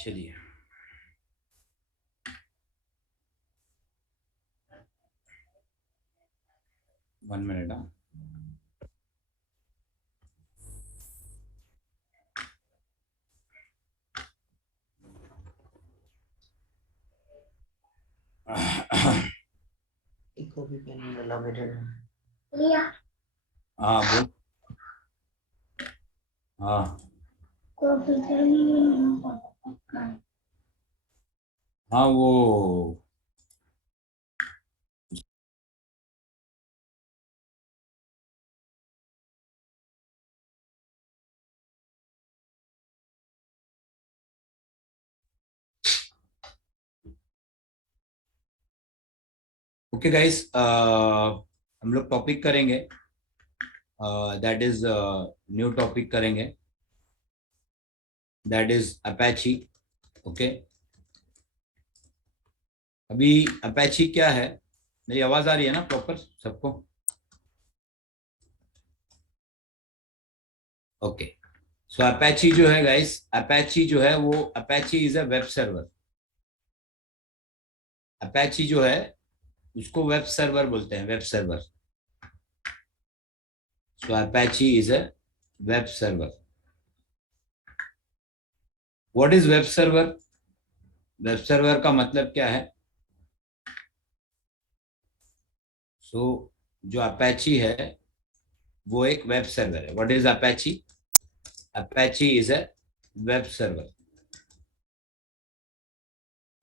चलिए, one minute. Copy pen वाला मेरे हाँ बोल। हाँ कॉपी पेन हाँ वो ओके गाइस, हम लोग टॉपिक करेंगे। दैट इज न्यू टॉपिक करेंगे, दैट इज अपैची। ओके, अभी अपैची क्या है? मेरी आवाज आ रही है ना प्रॉपर सबको? ओके, सो अपैची जो है गाइस, अपैची जो है वो Apache is a web server. Apache जो है उसको वेब सर्वर बोलते हैं, web server. So Apache is a web server. What is web server? Web server का मतलब क्या है? सो जो अपैची है वो एक वेब सर्वर है। What is Apache? Apache is a web server.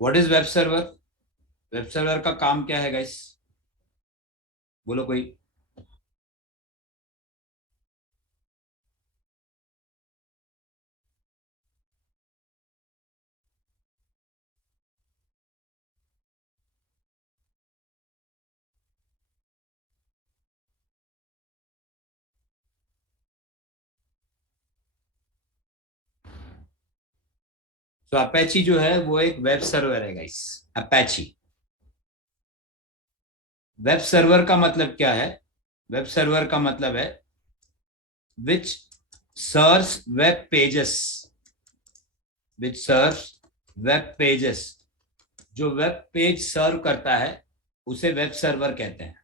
What is web server? Web server का काम क्या है गाइस? बोलो कोई। तो अपैची जो है वो एक वेब सर्वर है गाइस। अपैची वेब सर्वर का मतलब क्या है? वेब सर्वर का मतलब है विच सर्च वेब पेजेस, विच सर्च वेब पेजेस। जो वेब पेज सर्व करता है उसे वेब सर्वर कहते हैं।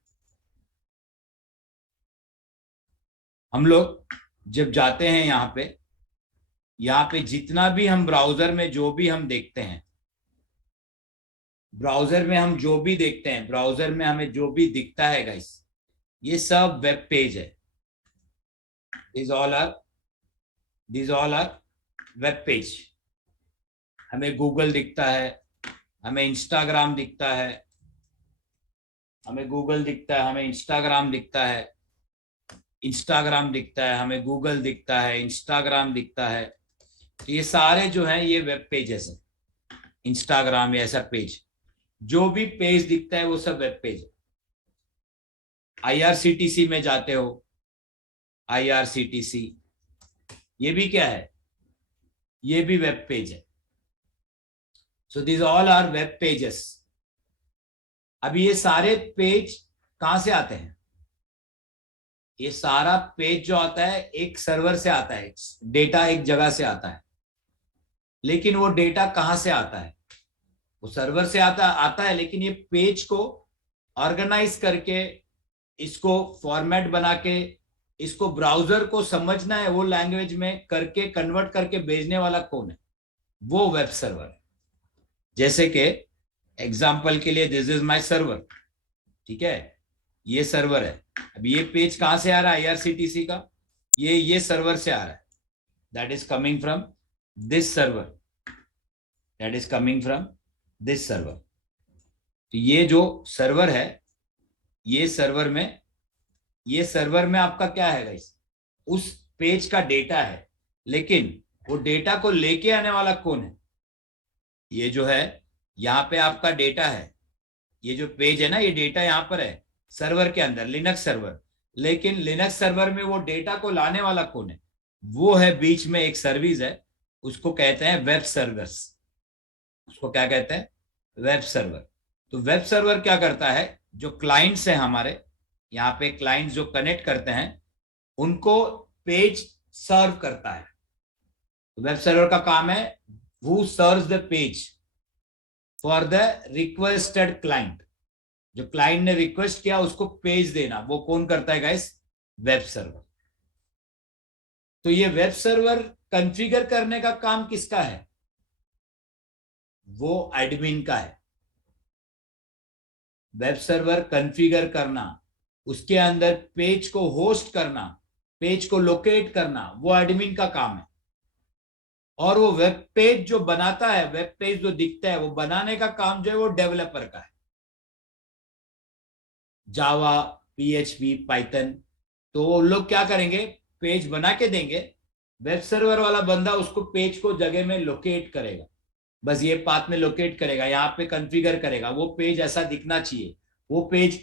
हम लोग जब जाते हैं यहाँ पे जितना भी हम ब्राउजर में जो भी हम देखते हैं, ब्राउजर में हम जो भी देखते हैं, ब्राउजर में हमें जो भी दिखता है गाइस, ये सब वेब पेज है। This all are this all are web page. हमें गूगल दिखता है, हमें इंस्टाग्राम दिखता है, हमें गूगल दिखता है, हमें इंस्टाग्राम दिखता है, इंस्टाग्राम दिखता है, हमें गूगल दिखता है, इंस्टाग्राम दिखता है। तो ये सारे जो हैं ये वेब पेजेस है। इंस्टाग्राम या ऐसा पेज, जो भी पेज दिखता है वो सब वेब पेज है। आईआरसीटीसी में जाते हो, आईआरसीटीसी ये भी क्या है? ये भी वेब पेज है। So this all are web pages. अभी ये सारे पेज कहां से आते हैं? ये सारा पेज जो आता है एक सर्वर से आता है, डेटा एक जगह से आता है। लेकिन वो डेटा कहां से आता है? वो सर्वर से आता आता है, लेकिन ये पेज को ऑर्गेनाइज करके, इसको फॉर्मेट बना के, इसको ब्राउजर को समझना है वो लैंग्वेज में करके कन्वर्ट करके भेजने वाला कौन है? वो वेब सर्वर है। जैसे कि एग्जाम्पल के लिए, दिस इज माई सर्वर, ठीक है, ये सर्वर है। अब ये पेज कहां से आ रहा है? आईआरसीटीसी का, ये सर्वर से आ रहा है। That is coming from this server, that is coming from this server. तो ये जो सर्वर है, ये सर्वर में ये सर्वर में आपका क्या है गाइस? उस पेज का डेटा है। लेकिन वो डेटा को लेके आने वाला कौन है? ये जो है, यहाँ पे आपका डेटा है, ये जो पेज है ना, ये डेटा यहाँ पर है सर्वर के अंदर, लिनक्स सर्वर। लेकिन लिनक्स सर्वर में वो डेटा को लाने वाला कौन है? वो है बीच में एक सर्विस है, उसको कहते हैं वेब सर्वर्स। उसको क्या कहते हैं? Web server. तो वेब सर्वर क्या करता है? जो क्लाइंट्स हैं हमारे यहाँ पे, क्लाइंट्स जो कनेक्ट करते हैं उनको पेज सर्व करता है। वेब सर्वर का काम है who serves the page for the requested client. जो क्लाइंट ने रिक्वेस्ट किया उसको पेज देना, वो कौन करता है गाइस? Web server. तो ये वेब सर्वर कॉन्फ़िगर करने का काम किसका है? वो एडमिन का है। वेब सर्वर कॉन्फ़िगर करना, उसके अंदर पेज को होस्ट करना, पेज को लोकेट करना, वो एडमिन का काम है। और वो वेब पेज जो बनाता है, वेब पेज जो दिखता है, वो बनाने का काम जो है वो डेवलपर का है। जावा, पीएचपी, पाइथन। तो वो लोग क्या करेंगे? पेज बना के देंगे, वेब सर्वर वाला बंदा उसको पेज को जगह में लोकेट करेगा, बस ये पाथ में लोकेट करेगा, यहाँ पे कॉन्फ़िगर करेगा, वो पेज ऐसा दिखना चाहिए, वो पेज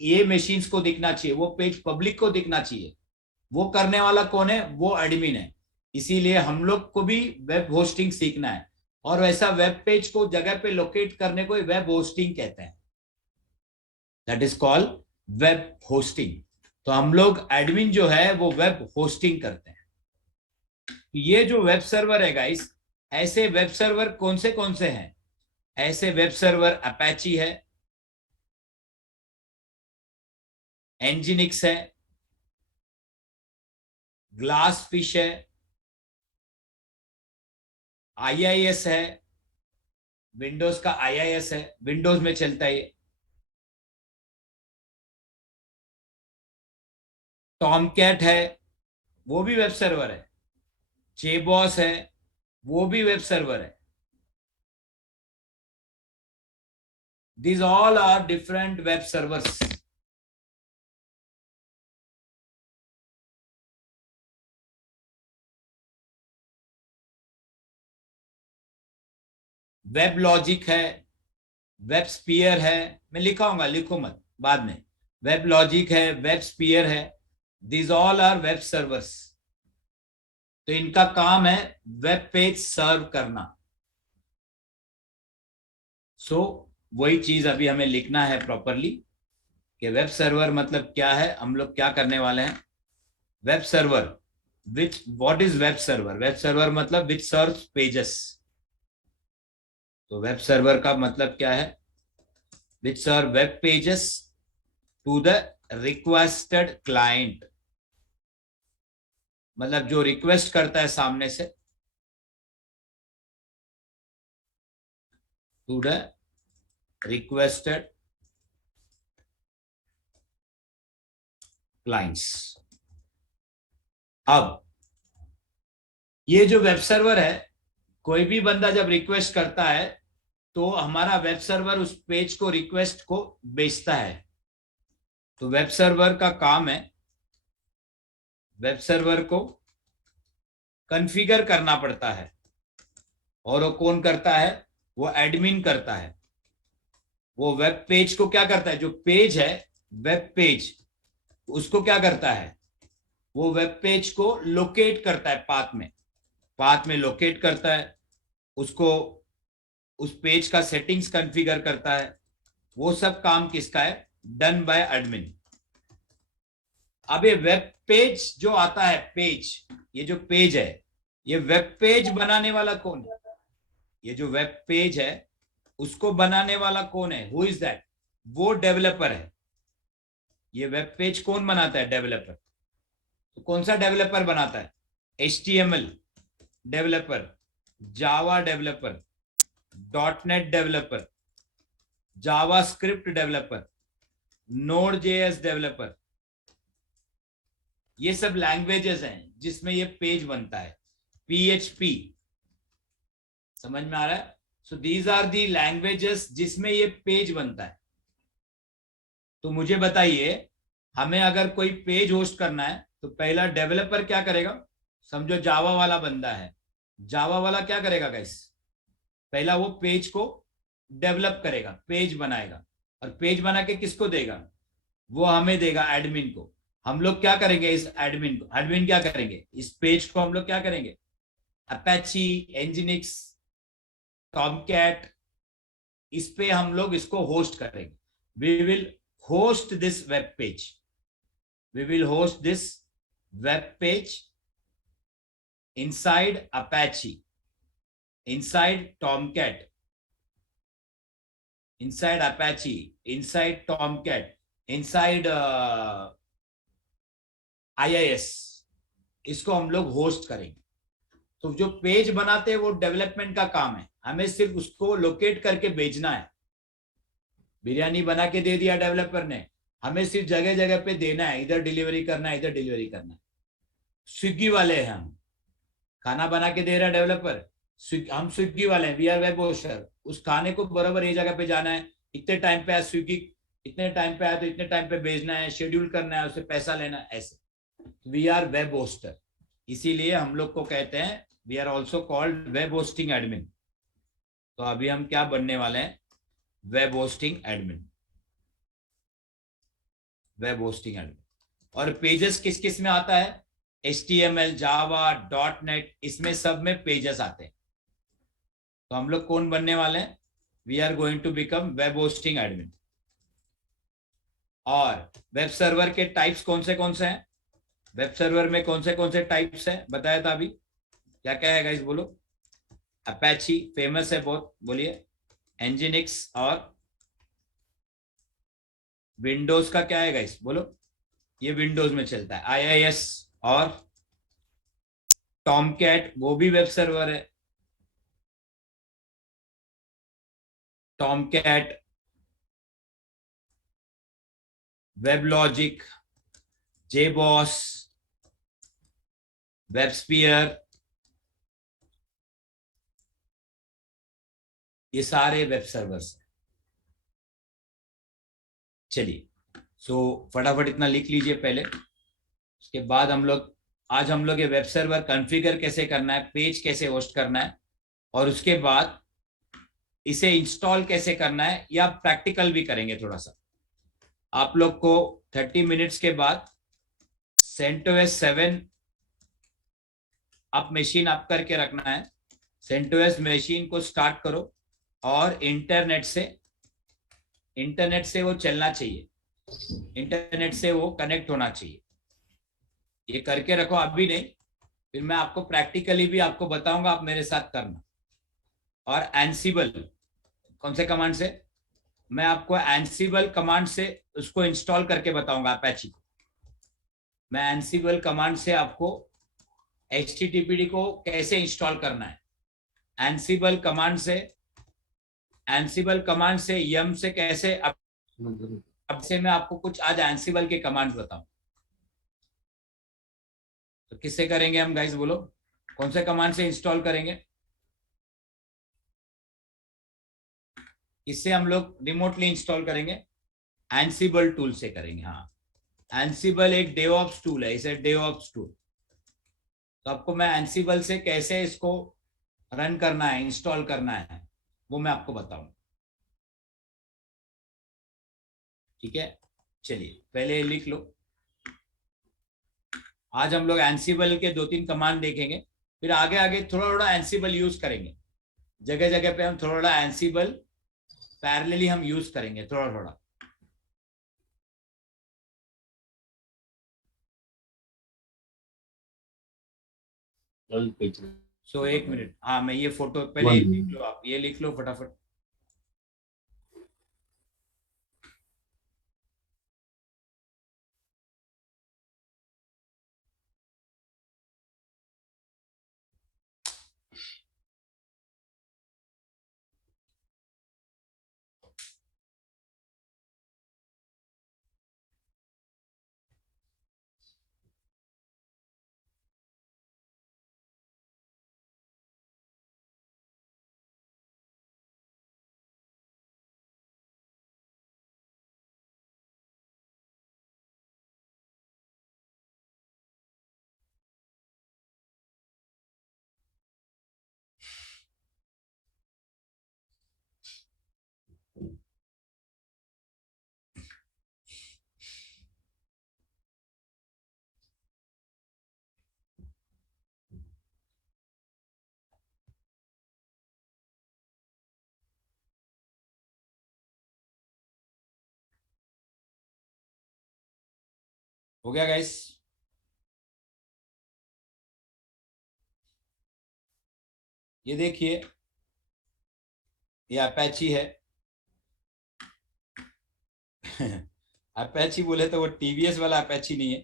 ये मशीन्स को दिखना चाहिए, वो पेज पब्लिक को दिखना चाहिए। वो करने वाला कौन है? वो एडमिन है। इसीलिए हम लोग को भी वेब होस्टिंग सीखना है, और वैसा वेब पेज को जगह पे लोकेट करने को वेब होस्टिंग कहते हैं। That is called web hosting. तो हम लोग एडमिन जो है वो वेब होस्टिंग करते हैं। ये जो वेब सर्वर है गाइस, ऐसे वेब सर्वर कौन से हैं? ऐसे वेब सर्वर अपैची है, एनजिनिक्स है, ग्लास फिश है, आईआईएस है, विंडोज का आईआईएस है, विंडोज में चलता है। टॉमकैट है, वो भी वेब सर्वर है। जेबॉस है, वो भी वेब सर्वर है। These all are different web servers. Web logic है, वेब स्पीयर है, मैं लिखाऊंगा, लिखो मत बाद में। वेब लॉजिक है, वेब स्पीयर है, these all are web servers. तो इनका काम है वेब पेज सर्व करना। सो वही चीज अभी हमें लिखना है प्रॉपरली कि वेब सर्वर मतलब क्या है। हम लोग क्या करने वाले हैं? Web server which, what is web server? Web server मतलब विच सर्व्स पेजेस। तो वेब सर्वर का मतलब क्या है? Which serve web pages to the requested client, मतलब जो रिक्वेस्ट करता है सामने से, टू द रिक्वेस्टेड क्लाइंट्स। अब ये जो वेब सर्वर है, कोई भी बंदा जब रिक्वेस्ट करता है तो हमारा वेब सर्वर उस पेज को, रिक्वेस्ट को भेजता है। तो वेब सर्वर का काम है, वेब सर्वर को कॉन्फ़िगर करना पड़ता है। और वो कौन करता है? वो एडमिन करता है। वो वेब पेज को क्या करता है? जो पेज है, वेब पेज, उसको क्या करता है? वो वेब पेज को लोकेट करता है, पाथ में लोकेट करता है उसको, उस पेज का सेटिंग्स कॉन्फ़िगर करता है। वो सब काम किसका है? Done by admin. अब ये वेब पेज जो आता है, पेज, ये जो पेज है, ये वेब पेज बनाने वाला कौन है? ये जो वेब पेज है उसको बनाने वाला कौन है? Who is that? वो डेवलपर है। ये वेब पेज कौन बनाता है? डेवलपर। तो कौन सा डेवलपर बनाता है? HTML developer, Java developer, .NET developer, JavaScript developer, Node.js developer. ये सब लैंग्वेजेस हैं जिसमें ये पेज बनता है। PHP, समझ में आ रहा है? So these are the languages जिसमें ये पेज बनता है। तो मुझे बताइए, हमें अगर कोई पेज होस्ट करना है तो पहला डेवलपर क्या करेगा? समझो जावा वाला बंदा है, जावा वाला क्या करेगा गाइस? पहला वो पेज को डेवलप करेगा, पेज बनाएगा, और पेज बना के किसको देगा? वो हमें देगा, एडमिन को। हम लोग क्या करेंगे? इस एडमिन को, एडमिन क्या करेंगे? इस पेज को हम लोग क्या करेंगे? अपैची, एनजिनिक्स, टॉमकैट, इस पे हम लोग इसको होस्ट करेंगे। We will host this web page, we will host this web page inside Apache, inside Tomcat, inside Apache, inside Tomcat, inside IIS, इसको हम लोग होस्ट करेंगे। तो जो पेज बनाते हैं वो डेवलपमेंट का काम है, हमें सिर्फ उसको लोकेट करके भेजना है। बिरयानी बना के दे दिया डेवलपर ने, हमें सिर्फ जगह जगह पे देना है, इधर डिलीवरी करना है, इधर डिलीवरी करना है। स्विगी वाले हैं हम, खाना बना के दे रहा है डेवलपर, हम स्विगी वाले हैं, वी आर वेब होस्टर। उस खाने को बराबर ये जगह पे जाना है, इतने टाइम पे आया स्विगी, इतने टाइम पे आया तो इतने टाइम पे भेजना है, शेड्यूल करना है, उससे पैसा लेना है, ऐसे। वी आर वेब होस्टर, इसीलिए हम लोग को कहते हैं we are also called web hosting admin. तो अभी हम क्या बनने वाले हैं, web hosting admin, web hosting admin. और पेजेस किस किस में आता है, HTML, जावा, .NET, इसमें सब में पेजेस आते हैं। तो हम लोग कौन बनने वाले हैं, we are going to become web hosting admin. और वेब सर्वर के टाइप्स कौन से हैं, वेब सर्वर में कौन से टाइप्स हैं बताया था अभी, क्या क्या है गाइस बोलो। अपैची फेमस है बहुत, बोलिए। एनजिनिक्स और विंडोज का क्या है गाइस बोलो, ये विंडोज में चलता है। IIS और टॉमकैट, वो भी वेब सर्वर है। टॉमकैट, वेबलॉजिक, जेबॉस, वेबस्फीयर, ये सारे वेब सर्वर्स हैं। चलिए, सो फटाफट इतना लिख लीजिए पहले, उसके बाद आज हम लोग ये वेब सर्वर कॉन्फ़िगर कैसे करना है, पेज कैसे होस्ट करना है, और उसके बाद इसे इंस्टॉल कैसे करना है, या प्रैक्टिकल भी करेंगे थोड़ा सा। आप लोग को 30 मिनट्स के बाद CentOS 7 आप मशीन अप करके रखना है। CentOS मशीन को स्टार्ट करो और इंटरनेट से वो चलना चाहिए, इंटरनेट से वो कनेक्ट होना चाहिए। ये करके रखो, अभी नहीं, फिर मैं आपको प्रैक्टिकली भी आपको बताऊंगा, आप मेरे साथ करना। और एनसिबल, कौन से कमांड से, मैं आपको एनसिबल कमांड से उसको इंस्टॉल करके बताऊंगा अपैची को। मैं एनसिबल कमांड से आपको HTTPD को कैसे इंस्टॉल करना है, एनसिबल कमांड से यम से कैसे, अब से मैं आपको कुछ आज एनसिबल के कमांड बताऊं। तो किससे करेंगे हम गाइस बोलो, कौन से कमांड से इंस्टॉल करेंगे, इससे हम लोग रिमोटली इंस्टॉल करेंगे, एनसिबल टूल से करेंगे। हाँ, एनसिबल एक डेवऑप्स टूल है, इसे डेवऑप्स टूल। तो आपको मैं एनसिबल से कैसे इसको रन करना है, इंस्टॉल करना है, वो मैं आपको बताऊं। ठीक है, चलिए पहले लिख लो। आज हम लोग एनसिबल के 2-3 कमांड देखेंगे, फिर आगे आगे थोड़ा थोड़ा एनसिबल यूज करेंगे, जगह जगह पे हम थोड़ा थोड़ा एनसिबल पैरेलली हम यूज करेंगे थोड़ा थोड़ा। सो एक मिनट, हाँ मैं ये फोटो पहले ये लिख लो, आप ये लिख लो फटाफट। हो गया गाइस, ये देखिए ये अपैची है। अपैची बोले तो वो टीवीएस वाला अपैची नहीं है,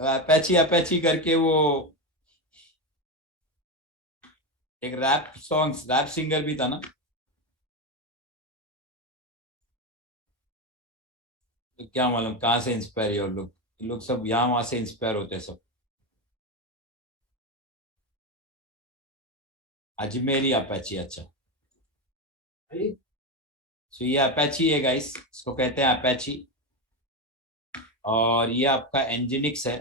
अपैची अपैची करके वो एक रैप सिंगर भी था ना, तो क्या मालूम कहाँ से इंस्पायर है, और लोग सब यहाँ वहां से इंस्पायर होते हैं सब। अजमेरी अपैची, अच्छा। सो ये अपैची है गाइस, इसको कहते हैं अपैची। और ये आपका एंजिनिक्स है।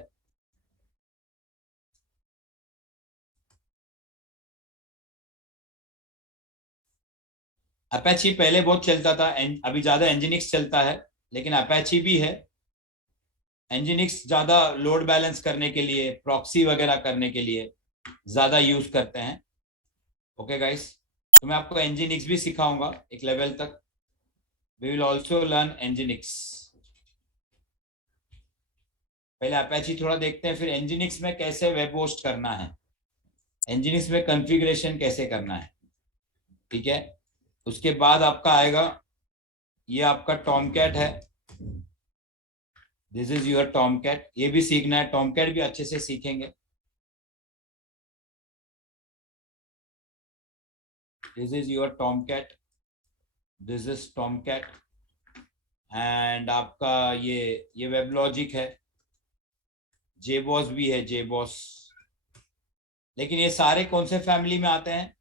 अपैची पहले बहुत चलता था, अभी ज्यादा एंजिनिक्स चलता है, लेकिन अपैची भी है। एंजिनिक्स ज्यादा लोड बैलेंस करने के लिए, प्रॉक्सी वगैरह करने के लिए ज्यादा यूज करते हैं। ओके गाइस, तो मैं आपको एंजिनिक्स भी सिखाऊंगा एक लेवल तक। We will also learn nginx. पहले अपैची थोड़ा देखते हैं, फिर एंजिनिक्स में कैसे वेब होस्ट करना है, एंजिनिक्स में कॉन्फ़िगरेशन कैसे करना है, ठीक है। उसके बाद आपका आएगा, ये आपका टॉमकैट है। दिस इज योर टॉमकैट, ये भी सीखना है, टॉमकैट भी अच्छे से सीखेंगे। This is your Tomcat, this is Tomcat. And आपका ये वेब लॉजिक है, जेबॉस भी है, जेबॉस। लेकिन ये सारे कौन से फैमिली में आते हैं?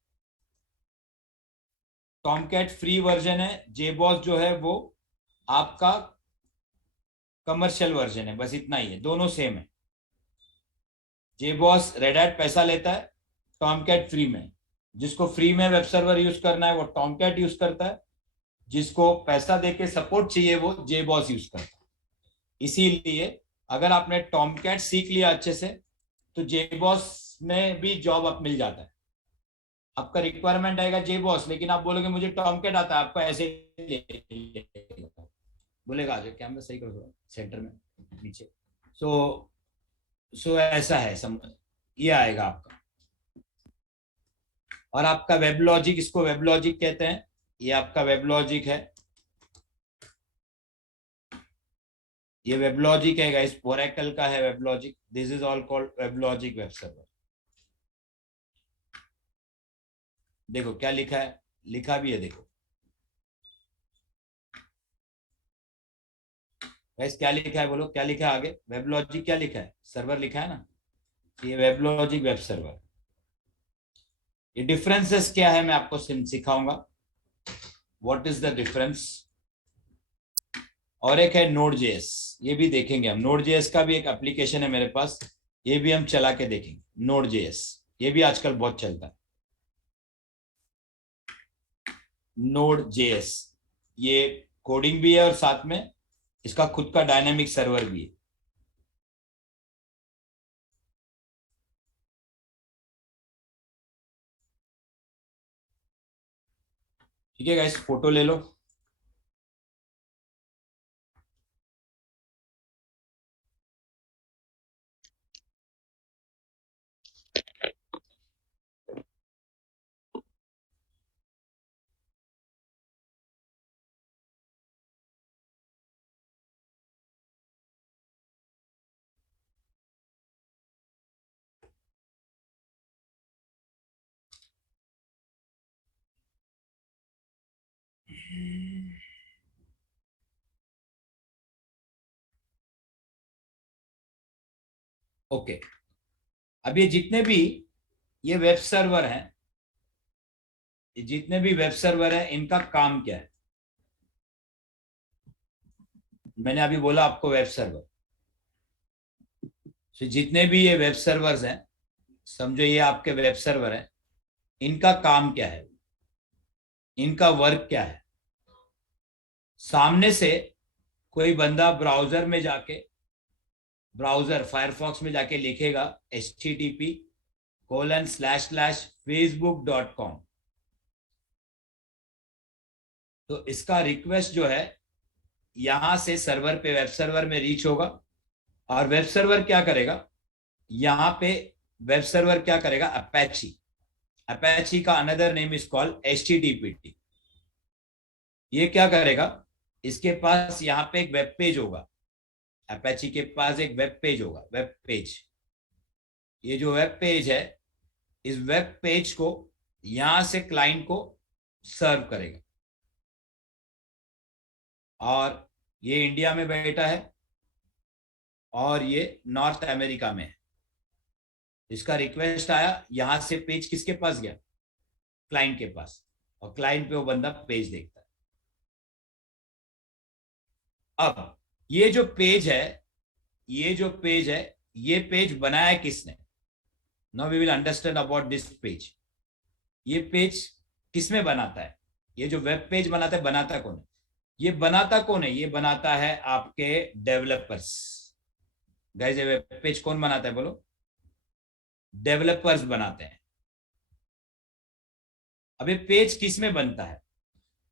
टॉमकैट फ्री वर्जन है, जेबॉस जो है वो आपका कमर्शियल वर्जन है, बस इतना ही है, दोनों सेम है। जेबॉस रेड हैट पैसा लेता है, टॉमकैट फ्री में। जिसको फ्री में वेब सर्वर यूज करना है वो टॉमकैट यूज करता है, जिसको पैसा देके सपोर्ट चाहिए वो जेबॉस यूज करता है। इसीलिए अगर आपने टॉमकैट सीख लिया अच्छे से तो जेबॉस में भी जॉब आप मिल जाता है। आपका रिक्वायरमेंट आएगा जेबॉस, लेकिन आप बोलोगे मुझे टॉमकैट आता है, आपको ऐसे बोलेगा। आ जाओ, कैमरा सही करो थोड़ा सेंटर में नीचे। सो ऐसा है, ये आएगा आपका। और आपका वेब लॉजिक, इसको वेब लॉजिक कहते हैं, ये आपका वेब लॉजिक है। ये वेब लॉजिक है गाइस, ओरेकल का है web logic. This is all called web logic web server. देखो क्या लिखा है, लिखा भी है, देखो गाइस क्या लिखा है, बोलो क्या लिखा है आगे। वेब लॉजिक क्या लिखा है, सर्वर लिखा है ना, ये वेब लॉजिक वेब सर्वर। ये डिफरेंसेस क्या है मैं आपको सिखाऊंगा, व्हाट इज द डिफरेंस। और एक है नोड जेएस, ये भी देखेंगे हम। नोड जेएस का भी एक एप्लीकेशन है मेरे पास, ये भी हम चला के देखेंगे। नोड जेएस ये भी आजकल बहुत चलता है। नोड जेएस ये कोडिंग भी है और साथ में इसका खुद का डायनामिक सर्वर भी है। ठीक है गाइस, फोटो ले लो। ओके, अब ये जितने भी ये वेब सर्वर हैं, ये जितने भी वेब सर्वर हैं, इनका काम क्या है? मैंने अभी बोला आपको वेब सर्वर। तो जितने भी ये वेब सर्वर्स हैं, समझो ये आपके वेब सर्वर हैं, इनका काम क्या है, इनका वर्क क्या है? सामने से कोई बंदा ब्राउजर में जाके, ब्राउजर फायरफॉक्स में जाके लिखेगा http://facebook.com, तो इसका रिक्वेस्ट जो है यहां से सर्वर पे, वेब सर्वर में रीच होगा। और वेब सर्वर क्या करेगा, यहां पे वेब सर्वर क्या करेगा, अपैची अपैची का another name is called HTTPT। ये क्या करेगा, इसके पास यहाँ पे एक वेब पेज होगा, अपैची के पास एक वेब पेज होगा, वेब पेज। ये जो वेब पेज है, इस वेब पेज को यहां से क्लाइंट को सर्व करेगा। और ये इंडिया में बैठा है और ये नॉर्थ अमेरिका में है। इसका रिक्वेस्ट आया, यहां से पेज किसके पास गया, क्लाइंट के पास, और क्लाइंट पे वो बंदा पेज देखता है। अब ये जो पेज है, ये जो पेज है, ये पेज बनाया किसने? Now we will understand about this page. ये पेज किसमें बनाता है? ये जो वेब पेज बनाता है, बनाता कौन है? ये बनाता कौन है? ये बनाता है आपके डेवलपर्स। गाइस, ये वेब पेज कौन बनाता है बोलो? डेवलपर्स बनाते हैं। अब ये पेज किस में बनता है?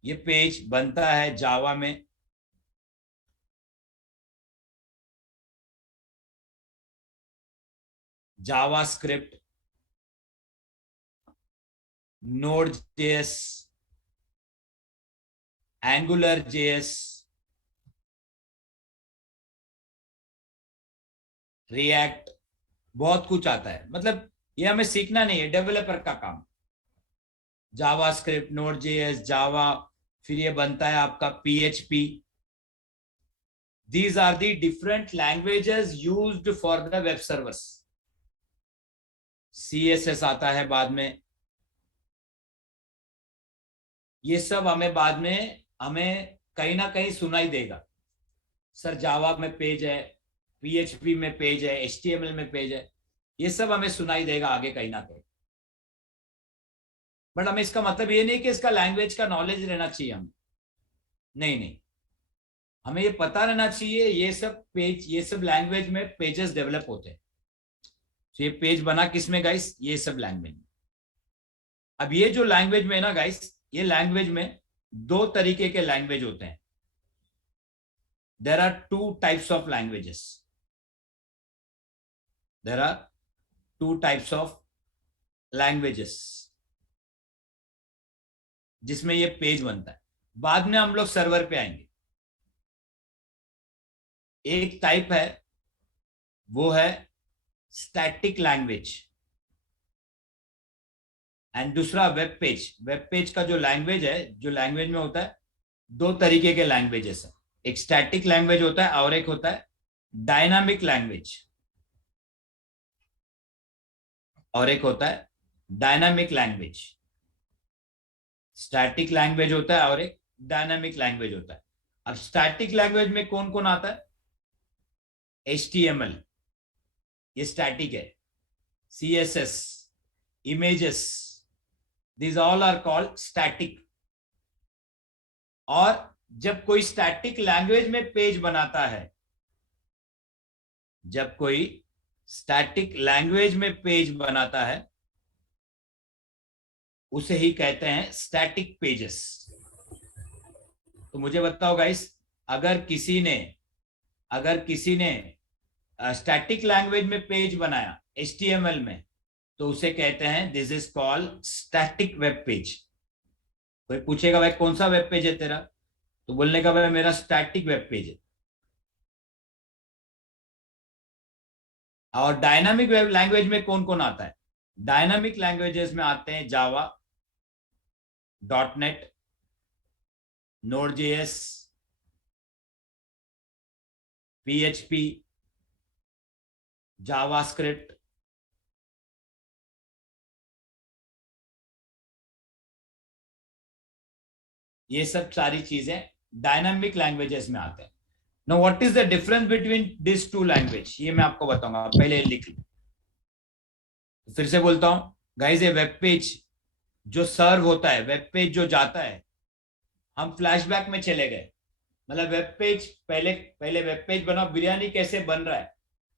ये पेज बनता है जावा में, JavaScript, Node JS, Angular JS, React, बहुत कुछ आता है। मतलब ये हमें सीखना नहीं है, डेवलपर का काम। जावा स्क्रिप्ट, नोड जेएस, जावा, फिर ये बनता है आपका PHP। These are the different languages used for the web servers। CSS आता है बाद में। ये सब हमें बाद में हमें कहीं ना कहीं सुनाई देगा, सर जावा में पेज है, PHP में पेज है, HTML में पेज है, ये सब हमें सुनाई देगा आगे कहीं ना कहीं। बट हमें इसका मतलब ये नहीं कि इसका लैंग्वेज का नॉलेज रहना चाहिए हमें, नहीं नहीं, हमें ये पता रहना चाहिए ये सब पेज, ये सब लैंग्वेज में पेजेस डेवलप होते हैं। तो ये पेज बना किसमें गाइस? ये सब लैंग्वेज में। अब ये जो लैंग्वेज में है ना गाइस, ये लैंग्वेज में दो तरीके के लैंग्वेज होते हैं। There are two types of languages, there are two types of languages जिसमें ये पेज बनता है। बाद में हम लोग सर्वर पे आएंगे। एक टाइप है, वो है स्टैटिक लैंग्वेज, एंड दूसरा वेब पेज। वेब पेज का जो लैंग्वेज है, जो लैंग्वेज में होता है, दो तरीके के लैंग्वेजेस है। एक स्टैटिक लैंग्वेज होता है और एक होता है डायनामिक लैंग्वेज, और एक होता है डायनामिक लैंग्वेज। स्टैटिक लैंग्वेज होता है और एक डायनामिक लैंग्वेज होता है। अब स्टैटिक लैंग्वेज में कौन कौन आता है? HTML, ये स्टैटिक है। CSS, images, these all are called static। और जब कोई स्टैटिक लैंग्वेज में पेज बनाता है, जब कोई स्टैटिक लैंग्वेज में पेज बनाता है, उसे ही कहते हैं स्टैटिक पेजेस। तो मुझे बताओ गाइस, अगर किसी ने स्टैटिक लैंग्वेज में पेज बनाया HTML में, तो उसे कहते हैं this is called static web page. कोई पूछेगा भाई कौन सा वेब पेज है तेरा, तो बोलने का भाई मेरा स्टैटिक वेब पेज है। और डायनामिक वेब लैंग्वेज में कौन कौन आता है? डायनामिक लैंग्वेजेस में आते हैं जावा, .NET, Node.js, PHP, जावास्क्रिप्ट, ये सब सारी चीजें डायनामिक लैंग्वेजेस में आते हैं। Now what is the difference between this two language, ये मैं आपको बताऊंगा, पहले लिख लो। फिर से बोलता हूं गाइस, ये वेब पेज जो सर्व होता है, वेब पेज जो जाता है, हम फ्लैशबैक में चले गए। मतलब वेब पेज, पहले वेब पेज बनाओ, बिरयानी कैसे बन रहा है,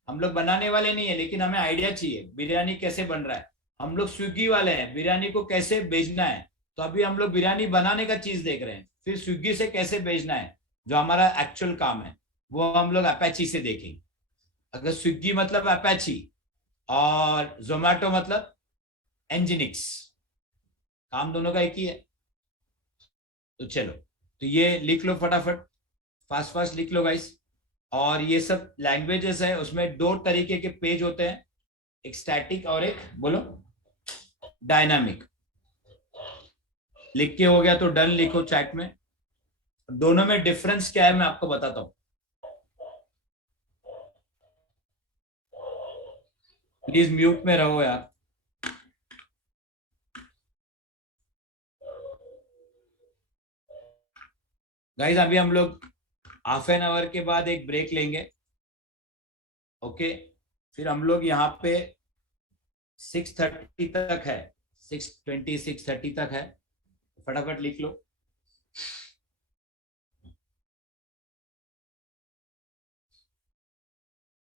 हम लोग बनाने वाले नहीं है, लेकिन हमें आइडिया चाहिए बिरयानी कैसे बन रहा है। हम लोग स्विगी वाले हैं, बिरयानी को कैसे भेजना है, तो अभी हम लोग बिरयानी बनाने का चीज देख रहे हैं। फिर स्विगी से कैसे भेजना है, जो हमारा एक्चुअल काम है, वो हम लोग अपैची से देखेंगे। अगर स्विगी मतलब अपैची और जोमैटो मतलब एंजिनिक्स, काम दोनों का एक ही है। तो चलो, तो ये लिख लो फटाफट, फास्ट फास्ट लिख लो गाइस। और ये सब लैंग्वेजेस है, उसमें दो तरीके के पेज होते हैं, एक स्टैटिक और एक बोलो डायनामिक। लिख के हो गया तो डन लिखो चैट में। दोनों में डिफरेंस क्या है मैं आपको बताता हूं, प्लीज म्यूट में रहो यार। गाइस अभी हम लोग हाफ एन आवर के बाद एक ब्रेक लेंगे, ओके। फिर हम लोग यहाँ पे 6:30 तक है, 6:20 6:30 तक है, फटाफट लिख लो।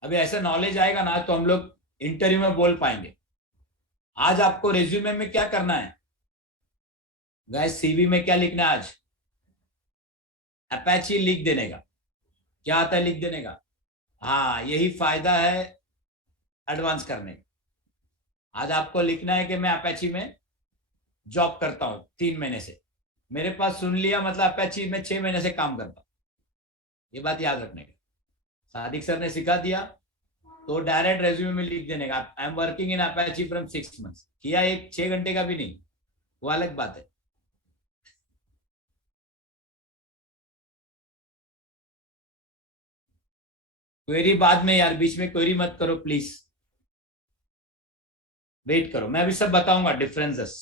अभी ऐसा नॉलेज आएगा ना तो हम लोग इंटरव्यू में बोल पाएंगे। आज आपको रिज्यूमे में क्या करना है गाइस, सीवी में क्या लिखना है आज, अपैची लिख देने का। क्या आता है लिख देने का? हाँ, यही फायदा है एडवांस करने का। आज आपको लिखना है कि मैं अपैची में जॉब करता हूं 3 महीने से, मेरे पास सुन लिया मतलब अपैची में 6 महीने से काम करता हूं। ये बात याद रखने का, सादिक सर ने सिखा दिया तो डायरेक्ट रेज्यूमे में लिख देने का, I am working in Apache from 6 months. किया एक 6 घंटे का भी नहीं, वो अलग बात है। क्वेरी बाद में यार, बीच में क्वेरी मत करो प्लीज, वेट करो, मैं अभी सब बताऊंगा डिफरेंसेस।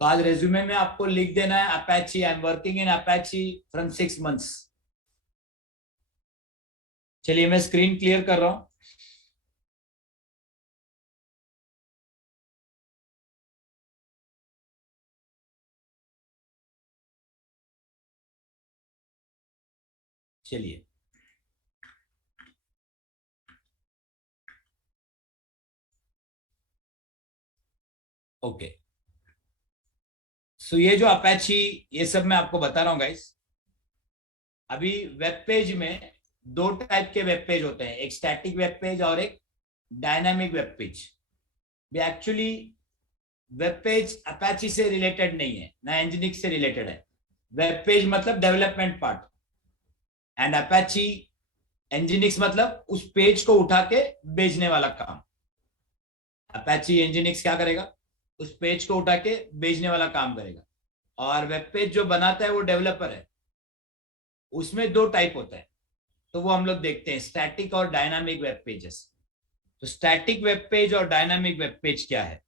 तो आज रेज्यूमे में आपको लिख देना है Apache, I am working in Apache from 6 months. चलिए मैं स्क्रीन क्लियर कर रहा हूं। चलिए, ओके। सो ये जो अपैची, ये सब मैं आपको बता रहा हूं गाइस। अभी वेब पेज में दो टाइप के वेब पेज होते हैं, एक स्टैटिक वेब पेज और एक dynamic web page. Actually web page Apache से रिलेटेड नहीं है ना एनजिनिक्स से रिलेटेड है। वेब पेज मतलब डेवलपमेंट पार्ट, एंड अपैची एनजिनिक्स मतलब उस पेज को उठा के भेजने वाला काम। अपैची एनजिनिक्स क्या करेगा, उस पेज को उठा के भेजने वाला काम करेगा। और वेब पेज जो बनाता है वो डेवलपर है। उसमें दो टाइप होता है, तो वो हम लोग देखते हैं, स्टैटिक और डायनामिक वेब पेजेस। तो स्टैटिक वेब पेज और डायनामिक वेब पेज क्या है?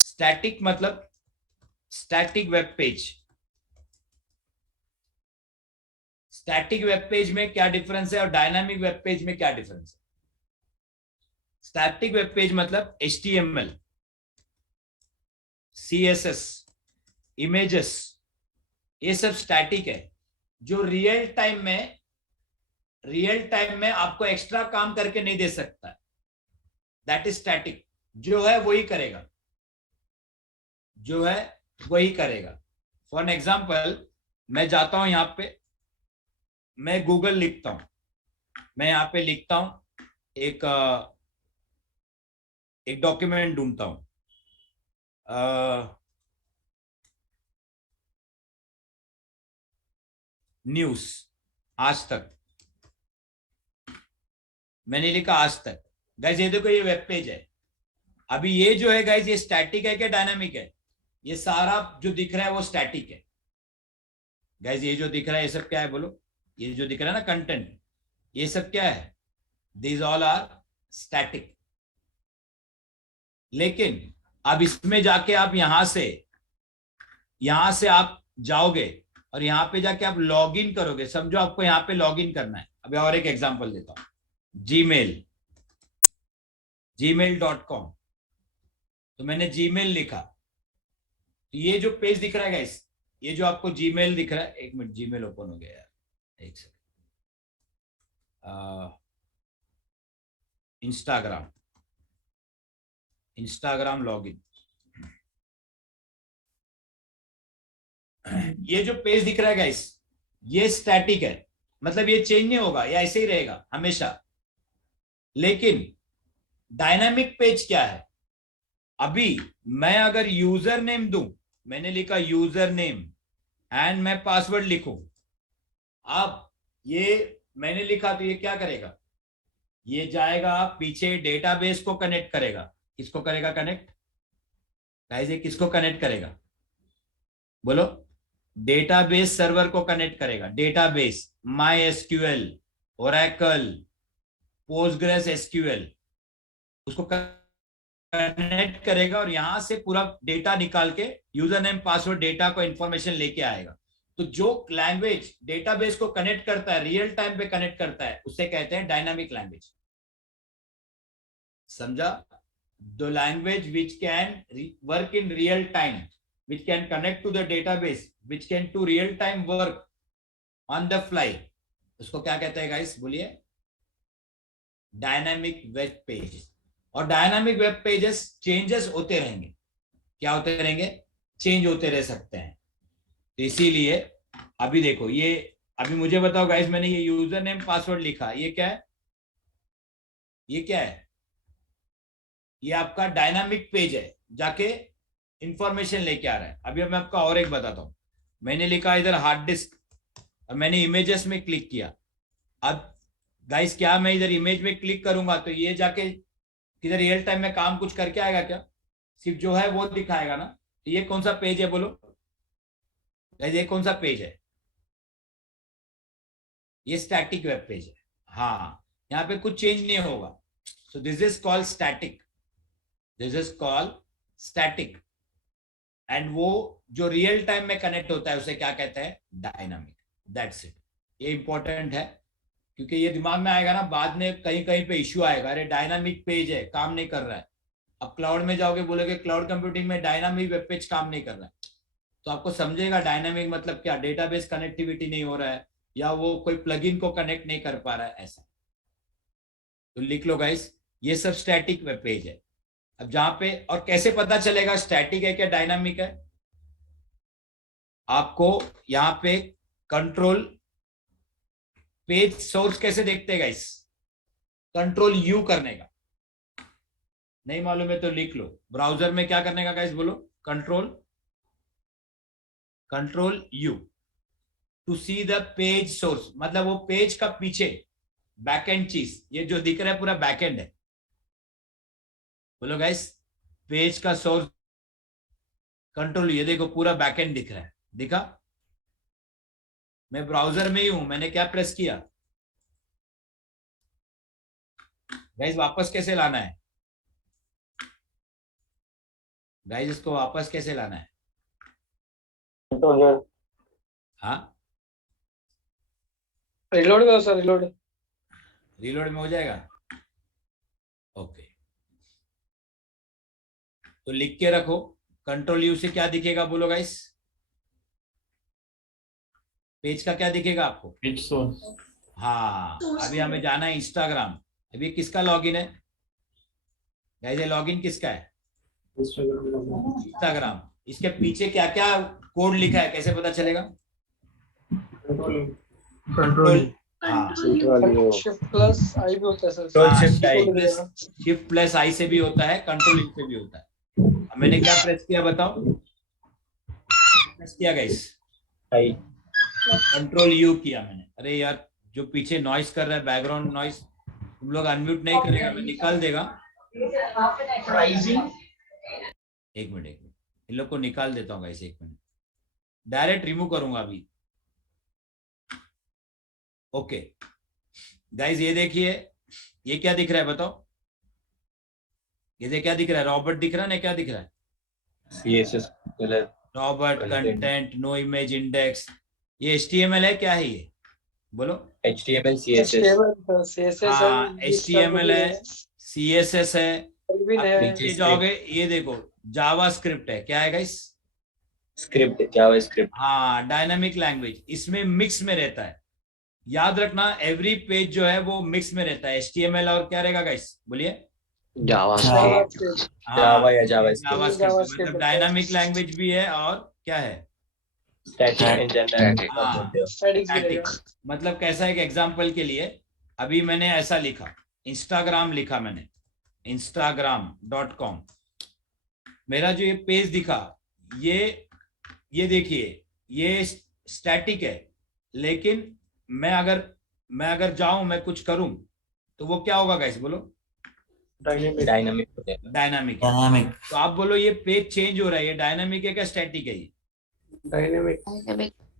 स्टैटिक मतलब static web page, static web page में क्या डिफरेंस है और डायनामिक वेब पेज में क्या डिफरेंस है? स्टैटिक वेब पेज मतलब HTML, CSS, इमेजेस, ये सब स्टैटिक है, जो रियल टाइम में आपको एक्स्ट्रा काम करके नहीं दे सकता, दैट इज स्टैटिक। जो है वही करेगा, जो है वही करेगा। फॉर एन एग्जाम्पल, मैं जाता हूं यहां पे, मैं गूगल लिखता हूं, मैं यहां पे लिखता हूं एक एक डॉक्यूमेंट ढूंढता हूं, न्यूज, आज तक, मैंने लिखा आज तक। गाइस ये देखो, ये वेब पेज है। अभी ये जो है गाइस, ये स्टैटिक है क्या डायनामिक है? ये सारा जो दिख रहा है वो स्टैटिक है। गाइस ये जो दिख रहा है ये सब क्या है बोलो? ये जो दिख रहा है ना कंटेंट, ये सब क्या है? These all are static. लेकिन अब इसमें जाके आप यहां से आप जाओगे और यहां पे जाके आप लॉग इन करोगे, समझो आपको यहां पे लॉग इन करना है। अभी और एक एग्जांपल देता हूं, gmail.com। तो मैंने जीमेल लिखा, तो ये जो पेज दिख रहा है गाइस, ये जो आपको जीमेल दिख रहा है, एक मिनट जीमेल ओपन हो गया यार, एक सेकंड। इंस्टाग्राम, इंस्टाग्राम लॉगिन, ये जो पेज दिख रहा है गाइस, ये स्टैटिक है, मतलब ये चेंज नहीं होगा, ये ऐसे ही रहेगा हमेशा। लेकिन डायनामिक पेज क्या है? अभी मैं अगर यूजर नेम दूं, मैंने लिखा यूजर नेम एंड मैं पासवर्ड लिखूं, अब ये मैंने लिखा तो ये क्या करेगा? ये जाएगा पीछे डेटाबेस को कनेक्ट करेगा। किसको करेगा कनेक्ट गाइस? ये किसको कनेक्ट करेगा बोलो? डेटाबेस सर्वर को कनेक्ट करेगा। Database my SQL, Oracle, Postgres SQL, उसको कनेक्ट करेगा और यहां से पूरा डेटा निकाल के यूजर नेम पासवर्ड डेटा को इंफॉर्मेशन लेके आएगा। तो जो लैंग्वेज डेटाबेस को कनेक्ट करता है, रियल टाइम पे कनेक्ट करता है, उसे कहते हैं डायनामिक लैंग्वेज। समझा? The language which can work in real time, which can connect to the database, which can do real time work on the fly, उसको क्या कहते हैं गाइस? बोलिए। Dynamic web pages. और डायनामिक वेब पेजेस चेंजेस होते रहेंगे। क्या होते रहेंगे? चेंज होते रह सकते हैं। तो इसीलिए अभी देखो, ये अभी मुझे बताओ गाइस, मैंने ये यूजर नेम पासवर्ड लिखा, ये क्या है? ये क्या है? ये आपका डायनामिक पेज है, जाके इंफॉर्मेशन लेके आ रहा है। अभी मैं आपका और एक बताता हूं। मैंने लिखा इधर हार्ड डिस्क और मैंने इमेजेस में क्लिक किया। अब गाइस क्या मैं इधर इमेज में क्लिक करूंगा तो ये जाके किधर रियल टाइम में काम कुछ करके आएगा क्या? सिर्फ जो है वो दिखाएगा ना। तो ये कौन सा पेज है बोलो गाइस? ये कौन सा पेज है? ये स्टैटिक वेब पेज है। हाँ, यहाँ पे कुछ चेंज नहीं होगा। So this is called static, this is called static. And वो जो रियल टाइम में कनेक्ट होता है उसे क्या कहते हैं? डायनामिक। That's it. ये इंपॉर्टेंट है क्योंकि ये दिमाग में आएगा ना, बाद में कहीं कहीं पे इश्यू आएगा, अरे डायनामिक पेज है काम नहीं कर रहा है। अब क्लाउड में जाओगे, बोलोगे क्लाउड कंप्यूटिंग में डायनामिक वेब पेज काम नहीं कर रहा है, तो आपको समझेगा डायनामिक मतलब क्या? डेटाबेस कनेक्टिविटी नहीं हो रहा है या वो कोई प्लगइन को कनेक्ट नहीं कर पा रहा है, ऐसा। तो लिख लो गाइस, ये सब स्टैटिक वेब पेज है। अब जहां पे और कैसे पता चलेगा स्टैटिक है क्या डायनामिक है? आपको यहां पे कंट्रोल पेज सोर्स कैसे देखते हैं गाइस? कंट्रोल यू करने का। नहीं मालूम है तो लिख लो, ब्राउजर में क्या करने का गाइस? बोलो control U to see the page source, मतलब वो पेज का पीछे बैकएंड चीज, ये जो दिख रहा है पूरा बैकएंड है। बोलो गाइस, पेज का सोर्स कंट्रोल, ये देखो पूरा बैकएंड दिख रहा है। दिखा? मैं ब्राउजर में ही हूं, मैंने क्या प्रेस किया गाइस? वापस कैसे लाना है गाइस? इसको वापस कैसे लाना है? हाँ, रिलोड करो सर, रिलोड। रिलोड में हो जाएगा। ओके, तो लिख के रखो, कंट्रोल यू से क्या दिखेगा बोलो गाइस? पेज का क्या दिखेगा आपको? Page source. हाँ, अभी हमें जाना है इंस्टाग्राम। अभी किसका लॉगिन है गाइस? ये लॉगिन किसका है? इंस्टाग्राम। इसके पीछे क्या क्या कोड लिखा है, कैसे पता चलेगा? कंट्रोल, हाँ, शिफ्ट प्लस आई भी होता है सर। शिफ्ट प्लस आई से भी होता है, कंट्रोल यू से भी होता है। अब मैंने क्या प्रेस किया बताओ? प्रेस किया गाइस? कंट्रोल यू किया मैंने। अरे यार, जो पीछे नॉइस कर रहा है, बैकग्राउंड नॉइस, तुम लोग अनम्यूट नहीं करेगा, मैं निकाल देगा। एक मिनट, इन लोग को निकाल देता हूँ गाइस, एक मिनट, डायरेक्ट रिमूव करूंगा अभी। ओके गाइस, ये देखिए, ये क्या दिख रहा है बताओ? ये क्या दिख रहा है? रॉबर्ट दिख रहा है ना? क्या दिख रहा है? CSS Robert content, no image index. ये HTML है? क्या है ये बोलो? HTML CSS। हाँ, HTML है, CSS है। अब नीचे जाओगे, ये देखो जावास्क्रिप्ट है। क्या है गाइस? Script, JavaScript. हाँ, डायनामिक लैंग्वेज, इसमें मिक्स में रहता है। याद रखना, एवरी पेज जो है वो मिक्स में रहता है। HTML और क्या रहेगा गाइस? बोलिए। जावा या जावास्क्रिप्ट। जावास्क्रिप्ट मतलब डायनामिक लैंग्वेज भी है और क्या है? Static and dynamic हाँ, बोलते हो। Static भी static। रहेगा। मतलब कैसा, एक एग्जांपल के लिए अभी मैंने ऐसा लिखा, इंस्टाग्राम लिखा मैंने, instagram.com, मेरा जो ये पेज दिखा, ये देखिए, ये स्टैटिक है, लेकिन मैं अगर जाऊं, मैं कुछ करूं, तो वो क्या होगा गाइस, बोलो? Dynamic dynamic. डायनामिक। तो आप बोलो ये पेज चेंज हो रहा है, ये डायनामिक है क्या स्टैटिक है? ये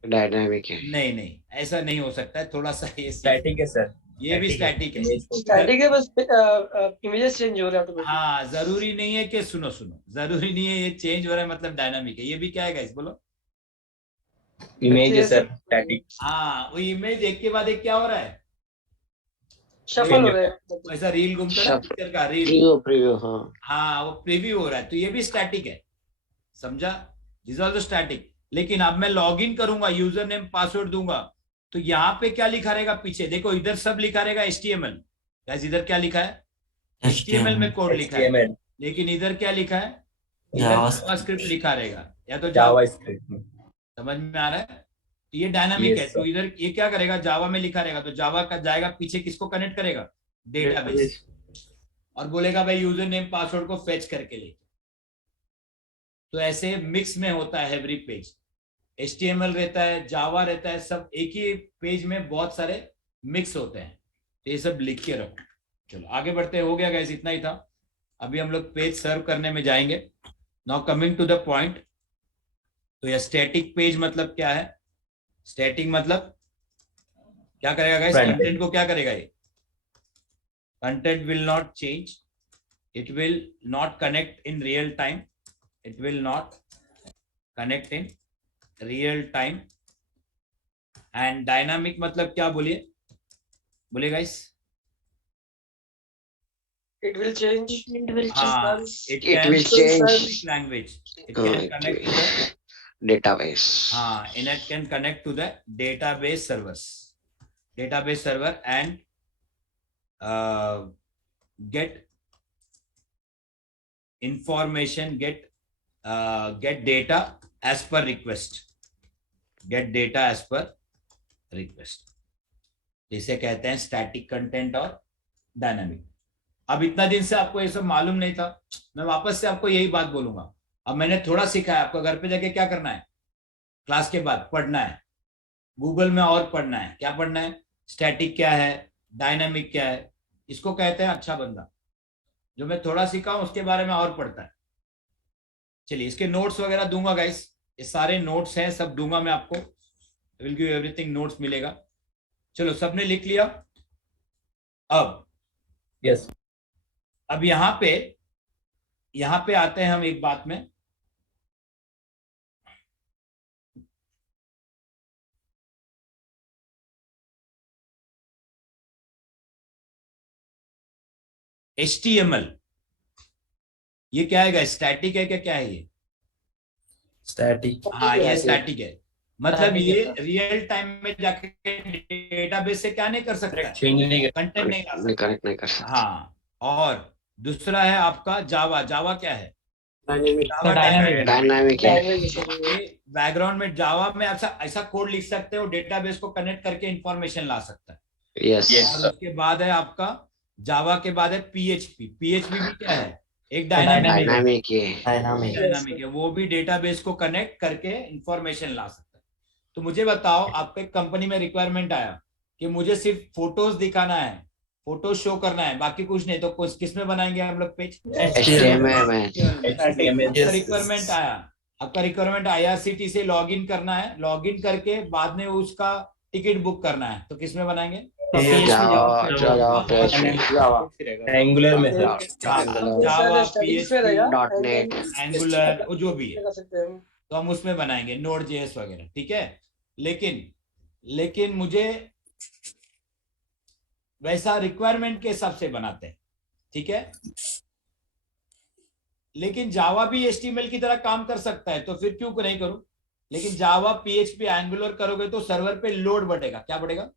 डायनामिक है। नहीं, ऐसा नहीं हो सकता है, थोड़ा सा ये स्टैटिक है सर। ये भी स्टैटिक है। Static है, बस images change हो रहे हैं automatic। हाँ, जरूरी नहीं है कि सुनो, जरूरी नहीं है ये चेंज हो रहा है मतलब डायनामिक है। ये भी क्या है गाइस, बोलो? इमेज है सर, स्टैटिक। हाँ, वो इमेज एक के बाद एक क्या हो रहा है, Shuffle हो रहे हैं। ऐसा रील घूमता है ना, पिक्चर का रील। प्रीव्यू हाँ। हाँ, वो प्रीव्यू हो रहा है, तो ये भी स्टैटिक है, समझा? This also static. लेकिन अब मैं लॉग इन करूंगा, यूजर नेम पासवर्ड दूंगा, तो यहाँ पे क्या लिखा रहेगा पीछे? देखो इधर सब लिखा रहेगा HTML। गाइस इधर क्या लिखा है? HTML में कोड लिखा है, लेकिन इधर क्या लिखा है? जावास्क्रिप्ट लिखा रहेगा, या तो जावास्क्रिप्ट। समझ में आ रहा है? तो ये डायनामिक है। तो इधर ये क्या करेगा, जावा में लिखा रहेगा, तो जावा का जाएगा पीछे, किसको कनेक्ट करेगा? डेटाबेस, और बोलेगा भाई यूजर नेम पासवर्ड को फेच करके ले। तो ऐसे मिक्स में होता है एवरी पेज, HTML रहता है, जावा रहता है, सब एक ही पेज में बहुत सारे मिक्स होते हैं। तो ये सब लिख के रखो। चलो आगे बढ़ते हैं, हो गया गाइस, इतना ही था। अभी हम लोग पेज सर्व करने में जाएंगे। Now coming to the point. तो ये स्टैटिक पेज मतलब क्या है? स्टैटिक मतलब क्या करेगा गाइस? कंटेंट को क्या करेगा? ये content will not change, it will not connect in real time, it will not connect in real time. And dynamic मतलब क्या, बोलिए गाइस? It will change। हाँ, It will change language, it can connect to the database। हाँ, and it can connect to the database server and get information, get data as per request, जिसे कहते हैं static content और dynamic. अब इतना दिन से आपको ये सब मालूम नहीं था, मैं वापस से आपको यही बात बोलूंगा। अब मैंने थोड़ा सीखा है, आपको घर पे जाके क्या करना है, क्लास के बाद पढ़ना है, गूगल में और पढ़ना है। क्या पढ़ना है? स्टैटिक क्या है, डायनामिक क्या है, इसको कहते हैं अच्छा बंदा। जो मैं थोड़ा सीखा हूं उसके बारे में और पढ़ता है। चलिए, इसके नोट्स वगैरह दूंगा गाइस, ये सारे नोट्स हैं, सब दूंगा मैं आपको, विल गिव एवरीथिंग, नोट्स मिलेगा। चलो, सबने लिख लिया? अब यस। अब यहाँ पे आते हैं हम एक बात में। HTML ये क्या है? स्टैटिक है क्या है ये? स्टैटिक। हाँ, ये स्टैटिक है। मतलब ये रियल टाइम में जाके डेटाबेस से क्या नहीं कर सकता, चेंज नहीं, कंटेंट नहीं ला सकता। कनेक्ट नहीं कर सकता। हाँ, और दूसरा है आपका जावा क्या है? डायनामिक है। बैकग्राउंड में जावा में ऐसा कोड लिख सकते हो, डेटाबेस को कनेक्ट करके इंफॉर्मेशन ला सकता है। यस। और उसके बाद है आपका जावा के बाद है PHP भी क्या है? एक डायनामिक है, वो भी डेटाबेस को कनेक्ट करके इंफॉर्मेशन ला सकता है। तो मुझे बताओ, आपके कंपनी में रिक्वायरमेंट आया कि मुझे सिर्फ फोटोज दिखाना है, फोटो शो करना है, बाकी कुछ नहीं, तो किस में बनाएंगे हम लोग पेज? रिक्वायरमेंट आया, आपका रिक्वायरमेंट IRCTC से लॉग इन करना है, लॉग इन करके बाद में उसका टिकट बुक करना है, तो किस में बनाएंगे? एंगुलर में, जावा, PHP, .NET, एंगुलर, वो जो भी है, तो हम उसमें बनाएंगे, Node.js वगैरह, ठीक है। लेकिन मुझे वैसा रिक्वायरमेंट के हिसाब से बनाते हैं, ठीक है। लेकिन जावा भी HTML की तरह काम कर सकता है, तो फिर क्यों नहीं करूं? लेकिन जावा, PHP, एंगुलर करोगे तो सर्वर पे लोड बढ़ेगा। क्या बढ़ेगा?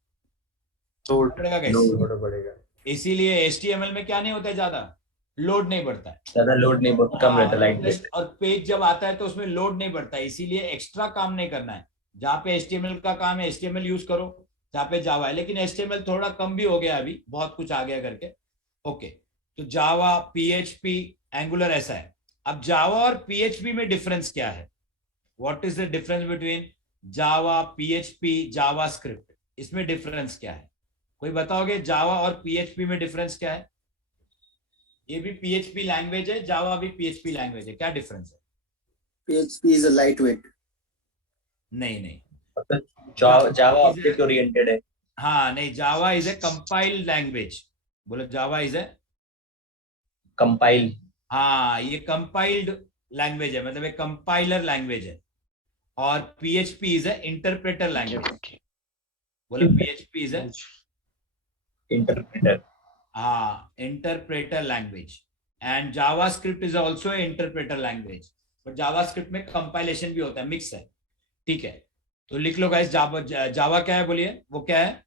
बढ़ेगा। इसीलिए HTML में क्या नहीं होता है, ज्यादा लोड नहीं बढ़ता है, ज्यादा लोड नहीं, बहुत कम रहता है, लाइट वेट। और पेज जब आता है तो उसमें लोड नहीं बढ़ता है, इसीलिए एक्स्ट्रा काम नहीं करना है, जहाँ पे HTML का काम है HTML यूज करो, जहाँ पे जावा है, लेकिन HTML थोड़ा कम भी हो गया अभी, बहुत कुछ आ गया करके। ओके, तो जावा, PHP, एंगुलर ऐसा है। अब जावा और PHP में डिफरेंस क्या है? What is the difference between Java, PHP, JavaScript? इसमें डिफरेंस क्या है? कोई बताओगे जावा और PHP में डिफरेंस क्या है? ये भी PHP लैंग्वेज है, जावा भी PHP लैंग्वेज है, क्या डिफरेंस है? PHP is a lightweight. नहीं नहीं, जावा ऑब्जेक्ट ओरिएंटेड है। हाँ नहीं, Java is a compiled language. बोलो जावा इज ए कंपाइल। हाँ, ये कंपाइल्ड लैंग्वेज है, मतलब एक कंपाइलर लैंग्वेज है। और PHP is a interpreter language. बोलो PHP इज ए इंटरप्रेटर। हाँ, interpreter language. And JavaScript is also a interpreter language, but JavaScript में कंपाइलेशन भी होता है, मिक्स है। ठीक है, तो लिख लो गाइस, जावा क्या है बोलिए, वो क्या है?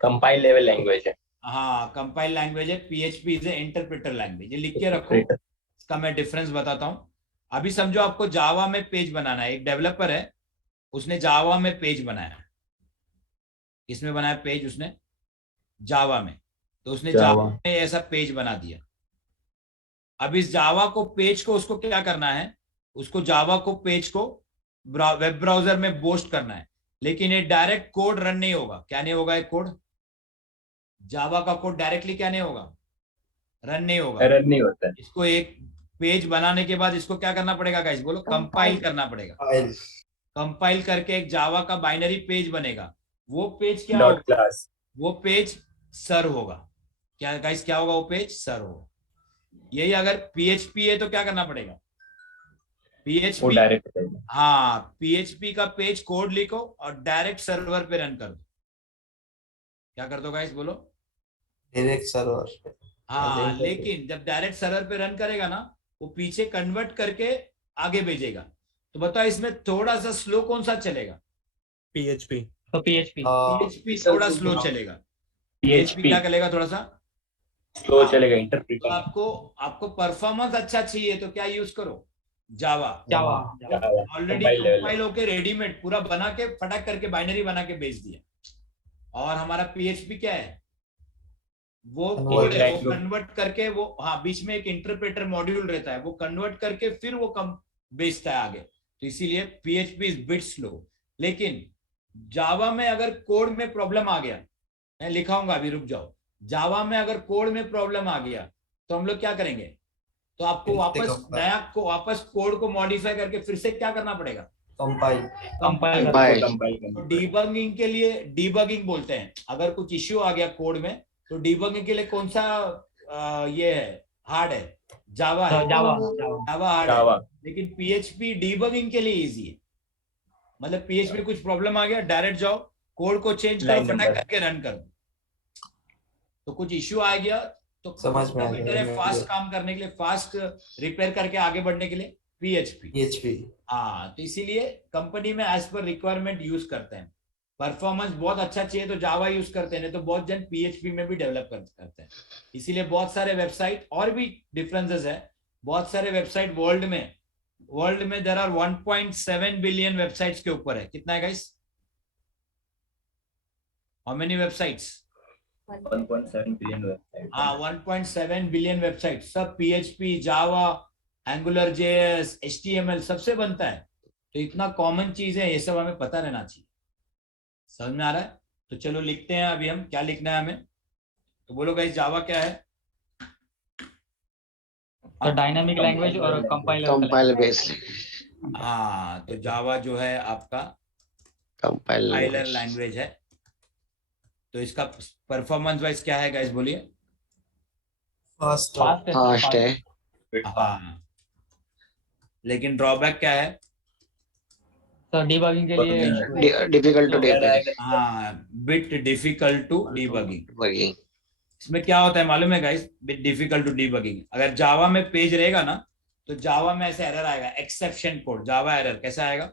कंपाइल लेवल लैंग्वेज है। हाँ, कंपाइल लैंग्वेज है। PHP is a interpreter language. ये लिख के रखो, इसका मैं डिफरेंस बताता हूँ। अभी समझो आपको जावा में पेज बनाना है, एक डेवलपर है, उसने जावा में पेज बनाया। किसमें बनाया पेज? उसने जावा में। तो उसने जावा में ऐसा पेज बना दिया। अब इस जावा को पेज को उसको क्या करना है? उसको जावा को पेज को वेब ब्राउजर में पोस्ट करना है, लेकिन ये डायरेक्ट कोड रन नहीं होगा। क्या नहीं होगा? एक कोड, जावा का कोड डायरेक्टली क्या नहीं होगा? रन नहीं होगा, एरर नहीं होता है। इसको एक पेज बनाने के बाद इसको क्या करना पड़ेगा गाइस? बोलो, कंपाइल करना पड़ेगा। कंपाइल करके एक जावा का बाइनरी पेज बनेगा। वो पेज क्या होगा? क्लास। वो पेज सर होगा। क्या गाइस, क्या होगा? वो पेज सर होगा। यही अगर PHP है तो क्या करना पड़ेगा? PHP डायरेक्ट, हाँ, PHP का पेज कोड लिखो और डायरेक्ट सर्वर पे रन कर दो। क्या कर दो गाइस? बोलो, Direct server. हाँ, लेकिन जब डायरेक्ट सर्वर पे रन करेगा ना, वो पीछे कन्वर्ट करके आगे भेजेगा। तो बताओ इसमें थोड़ा सा स्लो कौन सा चलेगा? PHP। तो PHP PHP थोड़ा स्लो चलेगा। PHP क्या करेगा? थोड़ा सा स्लो चलेगा। तो इंटरप्रेटर। आपको परफॉर्मेंस अच्छा चाहिए तो क्या यूज करो? जावा। ऑलरेडी कंपाइल होके रेडीमेड पूरा बना के फटाक करके बाइनरी बना के भेज दिया। और हमारा PHP क्या है? वो कोड है, वो कन्वर्ट करके वो, हाँ, बीच में एक इंटरप्रेटर मॉड्यूल रहता है, वो कन्वर्ट करके फिर वो कम भेजता है आगे। तो इसीलिए PHP इज बिट स्लो। लेकिन जावा में अगर कोड में प्रॉब्लम आ गया, मैं लिखाऊंगा अभी, रुक जाओ। जावा में अगर कोड में प्रॉब्लम आ गया तो हम लोग क्या करेंगे? तो आपको वापस कोड को मॉडिफाई करके फिर से क्या करना पड़ेगा? कंपाइल। तो डीबगिंग के लिए, डीबगिंग बोलते हैं। अगर कुछ इश्यू आ गया कोड में तो डीबगिंग के लिए कौन सा ये है? हार्ड है? जावा है। जावा हार्ड है, लेकिन PHP डीबगिंग के लिए इजी है। मतलब PHP कुछ प्रॉब्लम आ गया, डायरेक्ट जाओ, कोड को चेंज करो, फटाक करके रन कर दो। तो कुछ इश्यू आ गया तो समझ में आ गया, फास्ट काम करने के लिए, फास्ट रिपेयर करके आगे बढ़ने के लिए PHP। हाँ, तो इसीलिए कंपनी में एज पर रिक्वायरमेंट यूज करते हैं। परफॉर्मेंस बहुत अच्छा चाहिए तो जावा यूज करते हैं, नहीं तो बहुत जन PHP में भी डेवलप करते हैं। इसीलिए बहुत सारे वेबसाइट और भी डिफरेंसेस है। बहुत सारे वेबसाइट वर्ल्ड में देयर आर 1.7 बिलियन वेबसाइट्स के ऊपर है। कितना है guys? How many websites? 1.7 billion website. हाँ, 1.7 बिलियन वेबसाइट, सब PHP, जावा, एंगुलर JS, HTML सबसे बनता है। तो इतना कॉमन चीज है, ये सब हमें पता रहना चाहिए। समझ में आ रहा है? तो चलो लिखते हैं अभी हम, क्या लिखना है हमें। तो बोलो गाइस, जावा क्या है? तो डायनामिक लैंग्वेज और कंपाइल बेस्ड। हाँ, तो जावा जो है आपका कंपाइलर लैंग्वेज है। तो इसका परफॉर्मेंस वाइज क्या है गाइस? बोलिए। Fast है। हाँ, लेकिन ड्रॉबैक क्या है? तो डीबगिंग के लिए डिफिकल्ट टू डिबग। हाँ, bit difficult to debugging. Debugging इसमें क्या होता है मालूम है guys? Bit difficult to debugging. अगर जावा में पेज रहेगा ना, तो जावा में ऐसे एरर आएगा, एक्सेप्शन कोड। जावा एरर कैसा आएगा?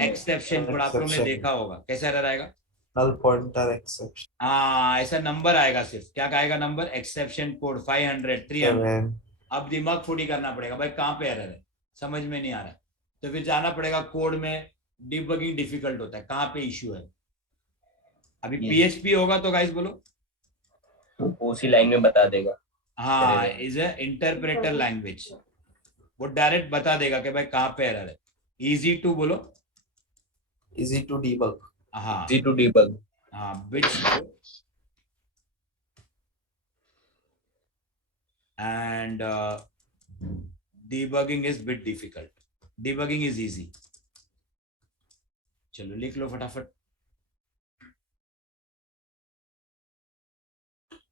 एक्सेप्शन कोड आप लोगों ने देखा होगा। कैसा एरर आएगा? null pointer exception. हाँ, ऐसा नंबर आएगा, सिर्फ क्या आएगा? Number, exception code 500, 300। अब दिमाग फूटी करना पड़ेगा, भाई कहाँ पे एरर है, समझ में नहीं आ रहा है। तो फिर जाना पड़ेगा कोड में, डिबगिंग डिफिकल्ट होता है, कहाँ पे इश्यू है। अभी Yes. पीएचपी होगा तो गाइस बोलो, उसी लाइन में बता देगा। हाँ इज ए इंटरप्रेटर लैंग्वेज, वो डायरेक्ट बता देगा कि भाई कहाँ पे एरर है। इजी टू बोलो, Easy to debug. हाँ Easy to debug. हाँ which and debugging is bit difficult, debugging is easy। चलो लिख लो फटाफट,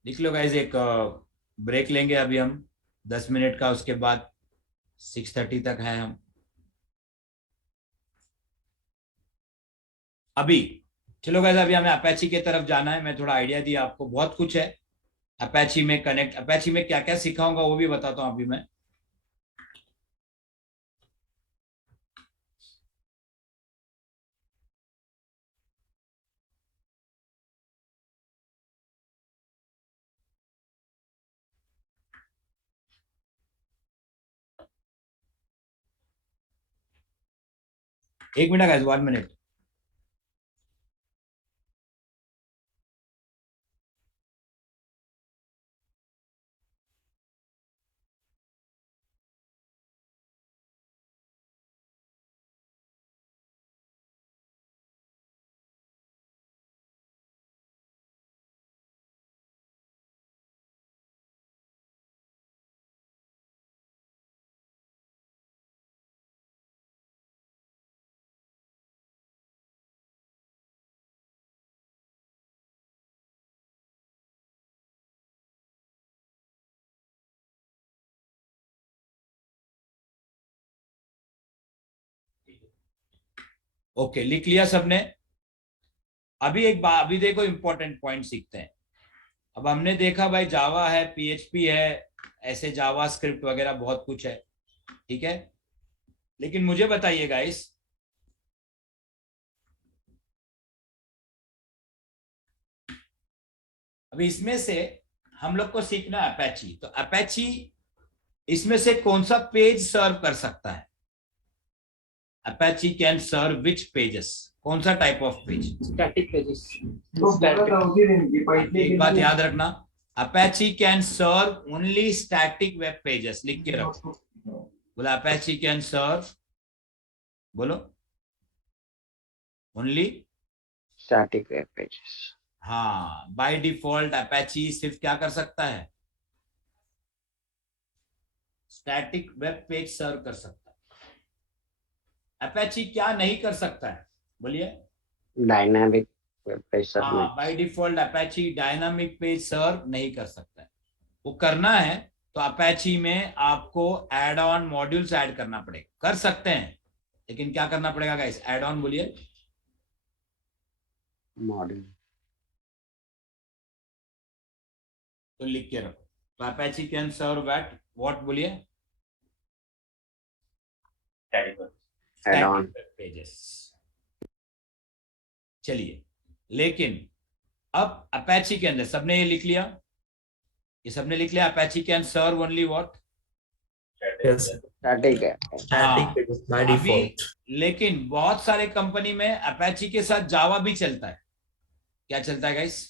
लिख लो गाइस। एक ब्रेक लेंगे अभी हम 10 मिनट का, उसके बाद 6:30 तक है हम अभी। चलो गाइस अभी हमें अपैची की तरफ जाना है। मैं थोड़ा आइडिया दिया आपको, बहुत कुछ है अपैची में कनेक्ट, अपैची में क्या क्या सिखाऊंगा वो भी बताता हूं अभी मैं। एक मिनट गाइस, 1 मिनट। ओके लिख लिया सबने। अभी एक बात, अभी देखो इंपॉर्टेंट पॉइंट सीखते हैं। अब हमने देखा भाई जावा है, पीएचपी है, ऐसे जावा स्क्रिप्ट वगैरह बहुत कुछ है, ठीक है। लेकिन मुझे बताइए गाइस, अभी इसमें से हम लोग को सीखना है अपैची। तो अपैची इसमें से कौन सा पेज सर्व कर सकता है? Apache can serve which pages, कौन सा type of page? Static pages. एक बात याद रखना, Apache can serve only static web pages. लिख के रखो, बोला अपैची कैन सर्व, बोलो ओनली Static web pages. हाँ, बाय डिफॉल्ट अपैची सिर्फ क्या कर सकता है? स्टैटिक वेब पेज सर्व कर सकता है। अपैची क्या नहीं कर सकता है बोलिए? Dynamic web page हाँ, submit. By default Apache dynamic page serve नहीं कर सकता है। वो करना है तो अपैची में आपको एड ऑन मॉड्यूल्स ऐड करना पड़ेगा। कर सकते हैं लेकिन क्या करना पड़ेगा गाइस? एड ऑन बोलिए, Module. तो लिख के रखो। तो Apache can serve at what बोलिए? Add on. पेजेस। चलिए, लेकिन अब अपैची के अंदर सबने ये लिख लिया, ये सबने लिख लिया Apache can serve only what? Yes. Static है. Static pages by अभी default. लेकिन बहुत सारे कंपनी में अपैची के साथ जावा भी चलता है। क्या चलता है गाइस?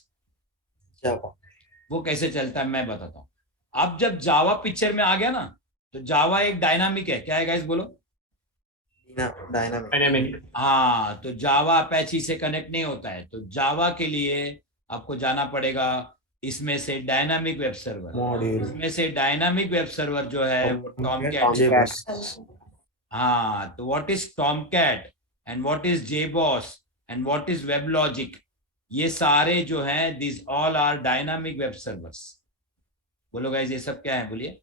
Java. वो कैसे चलता है मैं बताता हूँ। अब जब जावा पिक्चर में आ गया ना, तो जावा एक डायनामिक है। क्या है गाइस बोलो? Dynamic. हाँ, तो जावा अपैची से कनेक्ट नहीं होता है। तो जावा के लिए आपको जाना पड़ेगा इसमें से डायनामिक वेब सर्वर। Module. इसमें से डायनामिक वेब सर्वर जो है वो टॉमकैट। JBoss. हाँ, तो what is Tomcat and what is JBoss and what is WebLogic, ये सारे जो हैं this all are dynamic web servers. बोलो गाइस ये सब क्या है बोलिए?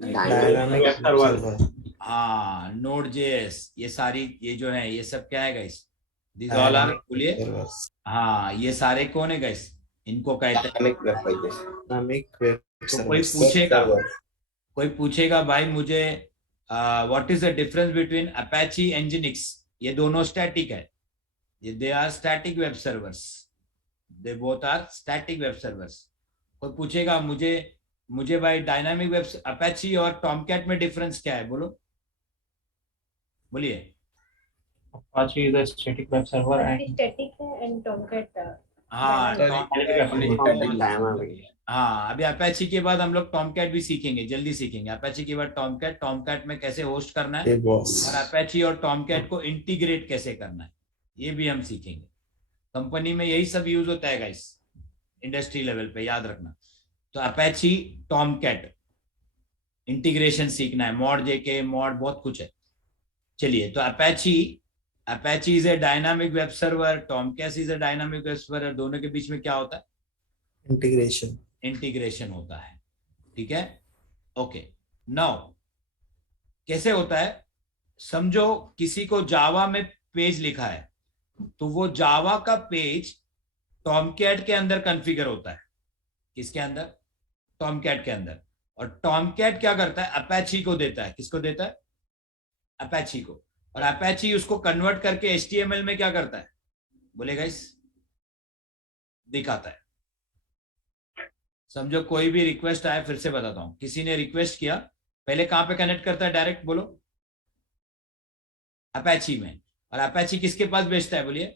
Dynamic web server. हाँ, नोड जेएस, ये सारी ये जो है ये सब क्या है गाइस? दिस ऑल आर बोलिए। Servers. हाँ, ये सारे कौन है गाइस? इनको कहते हैं। Dynamic web तो कोई servers. पूछेगा, कोई पूछेगा भाई मुझे what is the difference between Apache nginx, ये दोनों स्टैटिक है, ये they are static web servers, they both are static web servers. कोई पूछेगा मुझे भाई डायनामिक वेब अपैची और टॉमकैट में डिफरेंस क्या है बोलो, बोलिए। Apache is a static web server and static है एंड टॉमकैट हाँ Dynamic. Dynamic. हाँ, अभी अपैची के बाद हम लोग टॉमकैट भी सीखेंगे, जल्दी सीखेंगे। अपैची के बाद टॉमकैट, टॉमकैट में कैसे होस्ट करना है ये बॉस और अपैची और टॉमकैट को इंटीग्रेट कैसे करना है, ये भी हम सीखेंगे। कंपनी में यही सब यूज होता है गाइस, इंडस्ट्री लेवल पे, याद रखना। तो अपैची टॉमकैट इंटीग्रेशन सीखना है, मॉड जेके मॉड बहुत कुछ है। चलिए, तो Apache is a dynamic web server, Tomcat is a dynamic web server. दोनों के बीच में क्या होता है? इंटीग्रेशन इंटीग्रेशन होता है। ठीक है, ओके। नाउ कैसे होता है? समझो किसी को जावा में पेज लिखा है, तो वो जावा का पेज टॉमकैट के अंदर कॉन्फ़िगर होता है। किसके अंदर? टॉमकैट के अंदर। और टॉमकैट क्या करता है? अपैची को देता है। किसको देता है? अपैची को। और अपैची उसको कन्वर्ट करके HTML में क्या करता है? बोले गाइस, दिखाता है। समझो कोई भी रिक्वेस्ट आया, फिर से बताता हूं, किसी ने रिक्वेस्ट किया, पहले कहां पे कनेक्ट करता है? डायरेक्ट बोलो, अपैची में। और अपैची किसके पास भेजता है? बोलिए,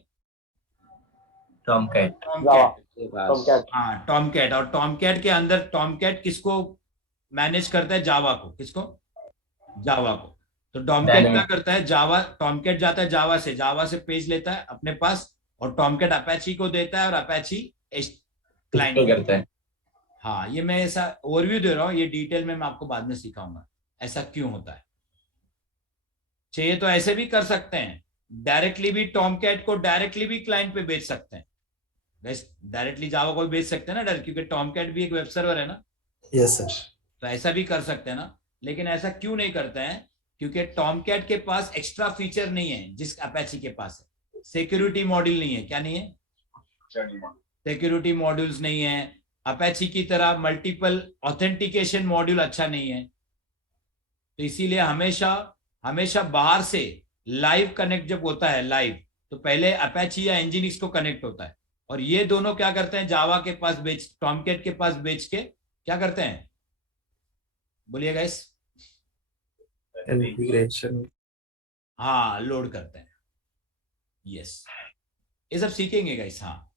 टॉमकैट। टॉमकैट। हाँ, टॉमकैट। और टॉमकैट के अंदर टॉमकैट किसको मैनेज करता है? जावा को। किसको? जावा को। तो टॉमकैट क्या करता है? जावा, टॉमकैट जाता है जावा से पेज लेता है अपने पास, और टॉमकैट अपैची को देता है, और अपैची क्लाइंट करता है। हाँ, ये मैं ऐसा ओवरव्यू दे रहा हूँ, ये डिटेल में मैं आपको बाद में सिखाऊंगा ऐसा क्यों होता है। चाहिए तो ऐसे भी कर सकते हैं, डायरेक्टली भी टॉमकैट को डायरेक्टली भी क्लाइंट पे भेज सकते हैं। डायरेक्टली जावा को भी भेज सकते हैं ना डायरेक्ट, क्योंकि टॉमकैट भी एक वेब सर्वर है ना। Yes sir. तो ऐसा भी कर सकते हैं ना, लेकिन ऐसा क्यों नहीं करते हैं? क्योंकि टॉमकैट के पास एक्स्ट्रा फीचर नहीं है जिस अपैची के पास है। सिक्योरिटी मॉड्यूल नहीं है। क्या नहीं है? सिक्योरिटी मॉड्यूल्स नहीं है। अपैची की तरह मल्टीपल ऑथेंटिकेशन मॉड्यूल अच्छा नहीं है। तो इसीलिए हमेशा बाहर से लाइव कनेक्ट जब होता है लाइव, तो पहले अपैची या एनजीनिक्स को कनेक्ट होता है, और ये दोनों क्या करते हैं? जावा के पास बेच, टॉमकैट के पास बेच के क्या करते हैं? बोलिए गाइस। इंटीग्रेशन। हाँ, लोड करते हैं। यस, ये सब सीखेंगे गाइस। हाँ,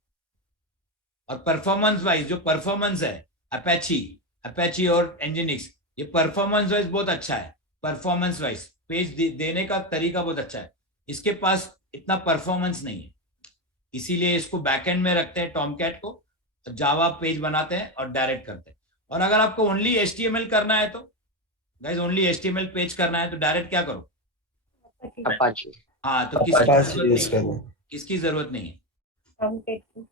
और परफॉर्मेंस वाइज जो परफॉर्मेंस है अपैची और एनजीनिक्स, ये परफॉर्मेंस वाइज बहुत अच्छा है। परफॉर्मेंस वाइज पेज देने का तरीका बहुत अच्छा है। इसके पास इतना परफॉर्मेंस नहीं है, इसीलिए इसको बैकएंड में रखते हैं टॉमकैट को, जावा पेज बनाते हैं और डायरेक्ट करते हैं। और अगर आपको ओनली HTML करना है, तो गाइस ओनली HTML पेज करना है, तो डायरेक्ट क्या करो? Apache. हाँ, तो किसकी जरूरत नहीं है? टॉमकैट की।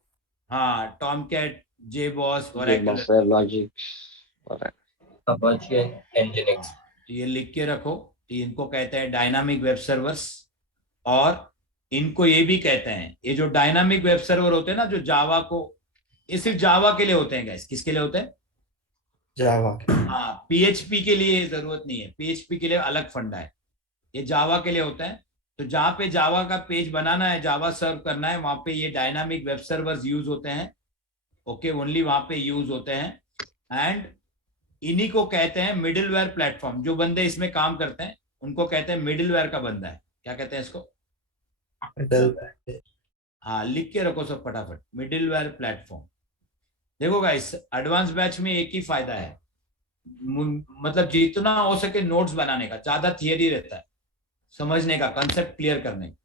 हाँ, टॉमकैट, JBoss और Logix. अपाचे एनजीनिक्स। तो ये लिख के रखो, इनको कहते हैं डायनामिक वेब सर्वर्स। और इनको ये भी कहते हैं, ये जो डायनामिक वेब सर्वर होते हैं ना, जो जावा को, ये सिर्फ जावा के लिए होते हैं गाइस। किसके लिए होते हैं? जावा। हाँ, PHP के लिए जरूरत नहीं है, PHP के लिए अलग फंडा है, ये जावा के लिए होता है। तो जहां पे जावा का पेज बनाना है, जावा सर्व करना है, वहां पे ये डायनामिक वेब सर्वर्स यूज होते हैं। ओके, ओनली वहां पे यूज होते हैं। एंड इन्हीं को कहते हैं मिडिलवेयर प्लेटफॉर्म। जो बंदे इसमें काम करते हैं उनको कहते हैं मिडिलवेयर का बंदा है। क्या कहते हैं इसको? हाँ, लिख के रखो सब फटाफट, मिडिलवेयर प्लेटफॉर्म। देखो गाइस, एडवांस बैच में एक ही फायदा है, मतलब जितना हो सके नोट्स बनाने का, ज्यादा थियरी रहता है, समझने का, कंसेप्ट क्लियर करने का।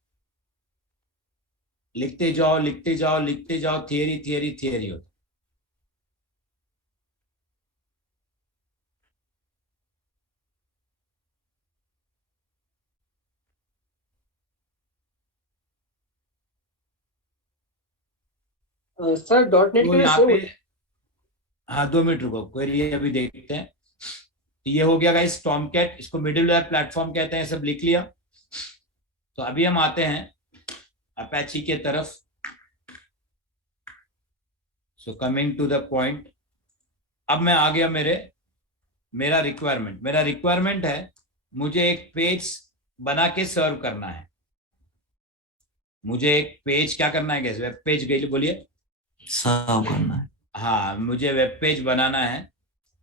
लिखते जाओ लिखते जाओ लिखते जाओ, थियरी थियरी थियरी होता है। सर .NET तो के यहाँ सेम पे, हाँ 2 मिनट रुको, क्वेरी अभी देखते हैं। तो ये हो गया गाइस टॉमकैट, इसको मिडिलवेयर प्लेटफॉर्म कहते हैं, सब लिख लिया। तो अभी हम आते हैं अपैची के तरफ। So coming to the point, अब मैं आ गया मेरा रिक्वायरमेंट है, मुझे एक पेज बना के सर्व करना है। मुझे एक पेज क्या करना है गाइस? वेब पेज गई, बोलिए, सर्व करना है। हाँ, मुझे वेब पेज बनाना है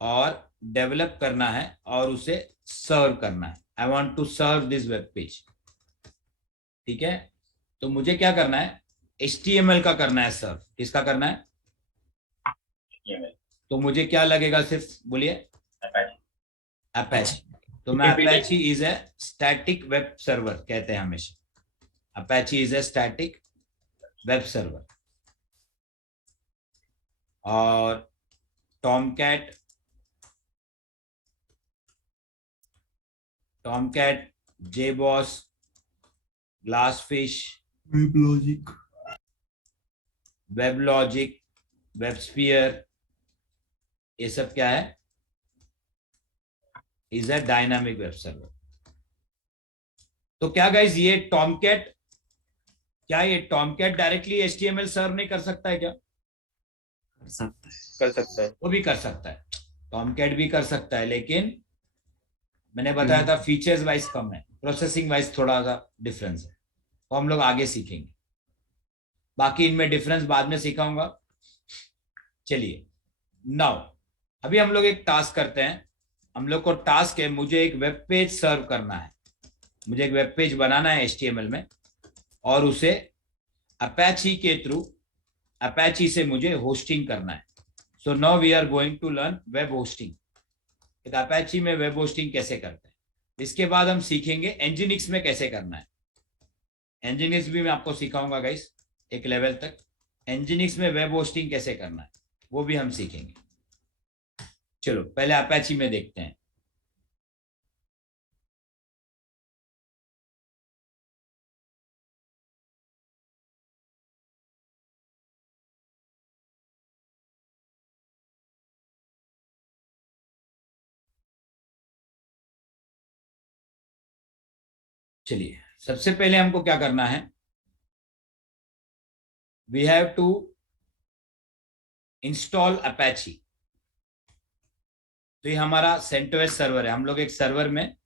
और डेवलप करना है और उसे सर्व करना है। I want to serve this web page. ठीक है, तो मुझे क्या करना है, HTML का करना है सर्व। किसका करना है? तो मुझे क्या लगेगा, सिर्फ बोलिए। अपैची। तो मैं Apache is a static web server कहते हैं हमेशा। Apache is a static web server. और Tomcat JBoss, GlassFish, WebLogic, WebSphere, ये सब क्या है, is a dynamic web server. तो क्या गाइज ये टॉमकैट डायरेक्टली HTML सर्व नहीं कर सकता है क्या? कर सकता है। कर सकता है। वो भी कर सकता है, टॉमकैट भी कर सकता है, लेकिन मैंने बताया था फीचर्स वाइज कम है, प्रोसेसिंग वाइज थोड़ा सा डिफरेंस है, तो हम लोग आगे सीखेंगे। बाकी इनमें डिफरेंस बाद में सिखाऊंगा। चलिए नाउ अभी हम लोग एक टास्क करते हैं। हम लोग को टास्क है, मुझे एक वेब पेज सर्व करना है, मुझे एक वेब पेज बनाना है HTML में, और उसे अपैची के थ्रू, अपैची से मुझे होस्टिंग करना है। So now we are going to learn web hosting. Apache में वेब होस्टिंग कैसे करते हैं, इसके बाद हम सीखेंगे Nginx में कैसे करना है। Nginx भी मैं आपको सिखाऊंगा गाइस एक लेवल तक। Nginx में वेब होस्टिंग कैसे करना है वो भी हम सीखेंगे। चलो पहले अपैची में देखते हैं। चलिए सबसे पहले हमको क्या करना है, we have to install Apache. तो ये हमारा CentOS सर्वर है, हम लोग एक सर्वर में,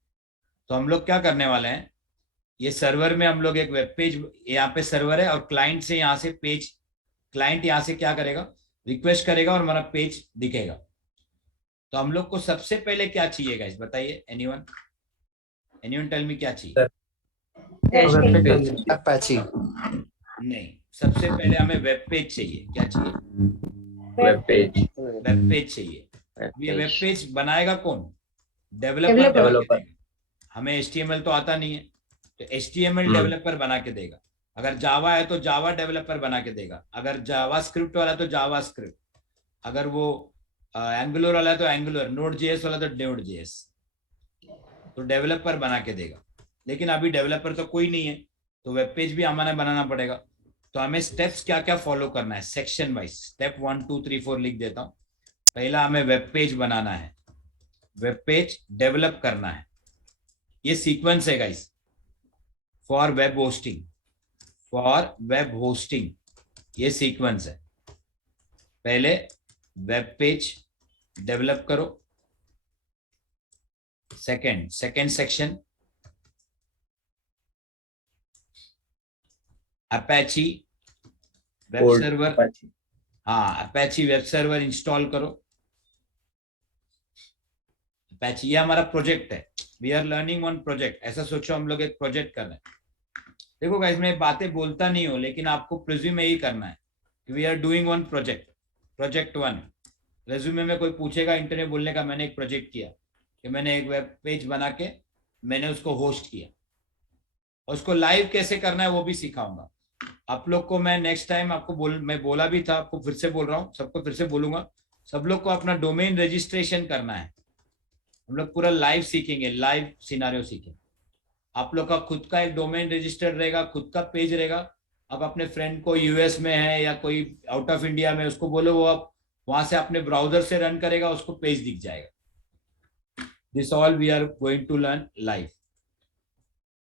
तो हम लोग क्या करने वाले हैं, ये सर्वर में हम लोग एक वेब पेज, यहाँ पे सर्वर है और क्लाइंट से यहाँ से पेज, क्लाइंट यहाँ से क्या करेगा, रिक्वेस्ट करेगा और हमारा पेज दिखेगा। तो हम लोग को सबसे पहले क्या चाहिए गाइस, बताइए। एनीवन टेल मी क्या चाहिए? अपाची। नहीं, सबसे पहले हमें वेब पेज चाहिए। क्या चाहिए? Web page. वेब पेज चाहिए। ये वेब पेज बनाएगा कौन? डेवलपर। डेवलपर। हमें HTML तो आता नहीं है, तो HTML डेवलपर बना के देगा। अगर जावा है तो जावा डेवलपर बना के देगा, अगर जावा स्क्रिप्ट वाला तो जावा स्क्रिप्ट, अगर वो एंगुलर वाला है तो एंगुलर, नोड JS वाला तो नोड JS, तो डेवलपर बना के देगा। लेकिन अभी डेवलपर तो कोई नहीं है, तो वेब पेज भी हमारा बनाना पड़ेगा। तो हमें स्टेप्स क्या क्या फॉलो करना है सेक्शन वाइज, स्टेप 1 2 3 4 लिख देता हूं। पहला हमें वेब पेज बनाना है, वेब पेज डेवलप करना है, ये सीक्वेंस है guys for web hosting. For web hosting ये सीक्वेंस है। पहले वेब पेज डेवलप करो, second section Apache web server. हाँ, अपैची वेब सर्वर इंस्टॉल करो। अपैची ये हमारा प्रोजेक्ट है, we are learning one project, ऐसा सोचो हम लोग एक प्रोजेक्ट कर रहे हैं। देखो गाइस मैं बातें बोलता नहीं हूँ, लेकिन आपको प्रिज्यूम यही करना है कि we are doing one project, project 1। Resume में कोई पूछेगा इंटरव्यू बोलने का, मैंने एक प्रोजेक्ट किया कि मैंने एक वेब पेज बना के मैंने उसको होस्ट किया, और उसको लाइव कैसे करना है वो भी सिखाऊंगा आप लोग को। मैं नेक्स्ट टाइम आपको मैं बोला भी था, आपको फिर से बोल रहा हूँ, सबको फिर से बोलूंगा, सब लोग को अपना डोमेन रजिस्ट्रेशन करना है। हम लोग पूरा लाइव सीखेंगे, लाइव सिनारियो सीखेंगे। आप लोग का खुद का एक डोमेन रजिस्टर्ड रहेगा, खुद का पेज रहेगा। आप अपने फ्रेंड को US में है या कोई आउट ऑफ इंडिया में, उसको बोलो वो आप वहां से अपने ब्राउजर से रन करेगा, उसको पेज दिख जाएगा। This all we are going to learn live.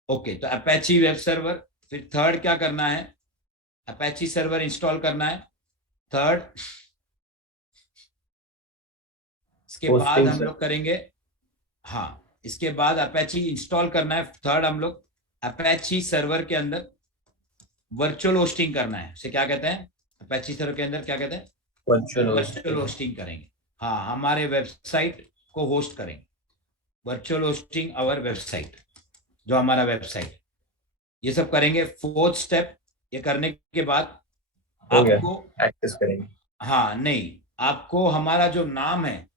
Okay, तो अपैची वेब सर्वर। फिर थर्ड क्या करना है, अपैची सर्वर इंस्टॉल करना है थर्ड। इसके बाद हम लोग करेंगे, हाँ इसके बाद अपैची इंस्टॉल करना है थर्ड। हम लोग अपैची सर्वर के अंदर वर्चुअल होस्टिंग करना है, उसे क्या कहते हैं, अपैची सर्वर के अंदर क्या कहते हैं, वर्चुअल होस्टिंग करेंगे। हाँ, हमारे वेबसाइट को होस्ट करेंगे, वर्चुअल होस्टिंग आवर वेबसाइट, जो हमारा वेबसाइट। ये सब करेंगे। फोर्थ स्टेप, ये करने के बाद हो गया। आपको, एक्सेस करेंगे। हाँ नहीं, आपको हमारा जो नाम है,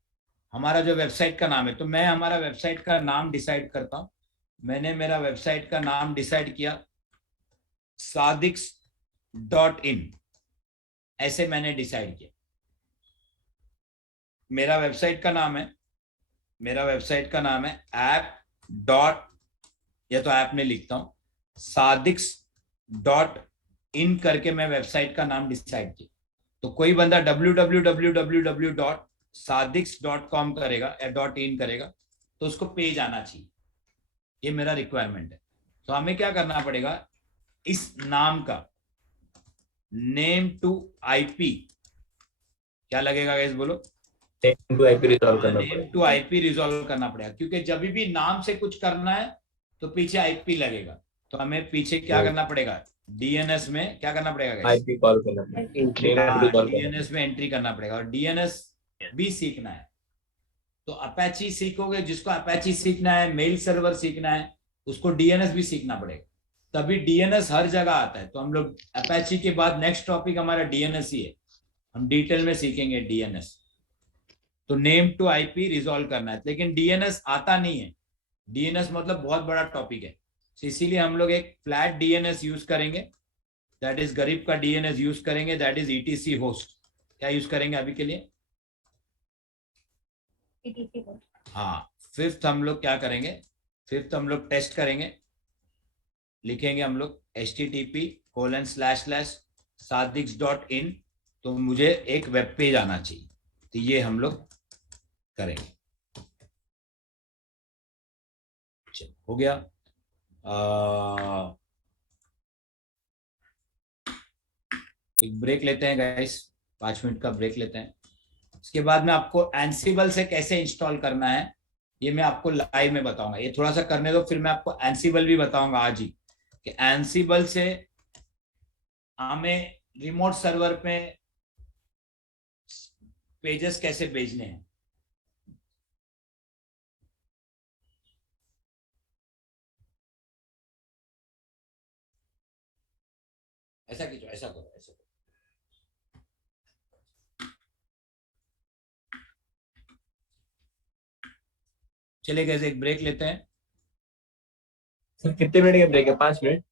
हमारा जो वेबसाइट का नाम है, तो मैं हमारा वेबसाइट का नाम डिसाइड करता हूँ। मैंने मेरा वेबसाइट का नाम डिसाइड किया sadiks.in, ऐसे मैंने डिसाइड किया। मेरा वेबसाइट का नाम है, मेरा वेबसाइट का नाम है ऐप डॉट, या तो ऐप में लिखता हूं sadiks.in करके मैं वेबसाइट का नाम डिसाइड किया। तो कोई बंदा www.sadiks.com करेगा या .in करेगा तो उसको पेज आना चाहिए। ये मेरा रिक्वायरमेंट है। तो हमें क्या करना पड़ेगा, इस नाम का नेम टू आईपी क्या लगेगा गाइस, बोलो? नेम टू आईपी रिजॉल्व करना नेम पड़ेगा। टू आईपी रिजॉल्व करना पड़ेगा, क्योंकि जब भी नाम से कुछ करना है तो पीछे आईपी लगेगा। तो हमें पीछे क्या करना पड़ेगा, डीएनएस में क्या करना पड़ेगा गाइस? आईपी कॉल करना पड़ेगा। Entry Name to resolve करना डीएनएस में एंट्री करना पड़ेगा, और डीएनएस भी सीखना है। तो अपैची सीखोगे, जिसको अपैची सीखना है, मेल सर्वर सीखना है, उसको डीएनएस भी सीखना पड़ेगा, तभी डीएनएस हर जगह आता है। तो हम लोग अपैची के बाद नेक्स्ट टॉपिक हमारा डीएनएस ही है, हम डिटेल में सीखेंगे डीएनएस। तो नेम टू आईपी रिजॉल्व करना है, लेकिन डीएनएस आता नहीं है। डीएनएस मतलब बहुत बड़ा टॉपिक है, इसीलिए हम लोग एक फ्लैट डीएनएस यूज करेंगे, दैट इज गरीब का डीएनएस यूज करेंगे, दैट इज ईटीसी होस्ट। क्या यूज करेंगे अभी के लिए? ETC host. हाँ, फिफ्थ हम लोग क्या करेंगे, फिफ्थ हम लोग टेस्ट करेंगे, लिखेंगे हम लोग http://sadiks.in, तो मुझे एक वेब पेज आना चाहिए। तो ये हम लोग करेंगे। चलो, हो गया। एक ब्रेक लेते हैं गाइस, 5 मिनट का ब्रेक लेते हैं। इसके बाद में आपको एंसिबल से कैसे इंस्टॉल करना है ये मैं आपको लाइव में बताऊंगा। ये थोड़ा सा करने दो, फिर मैं आपको एंसिबल भी बताऊंगा आज ही, कि एंसिबल से हमें रिमोट सर्वर पे पेजेस कैसे भेजने हैं। ऐसा कीजिए, ऐसा करो, ऐसा करो। चलिए गाइस, एक ब्रेक लेते हैं। सर कितने मिनट का ब्रेक है? 5 मिनट।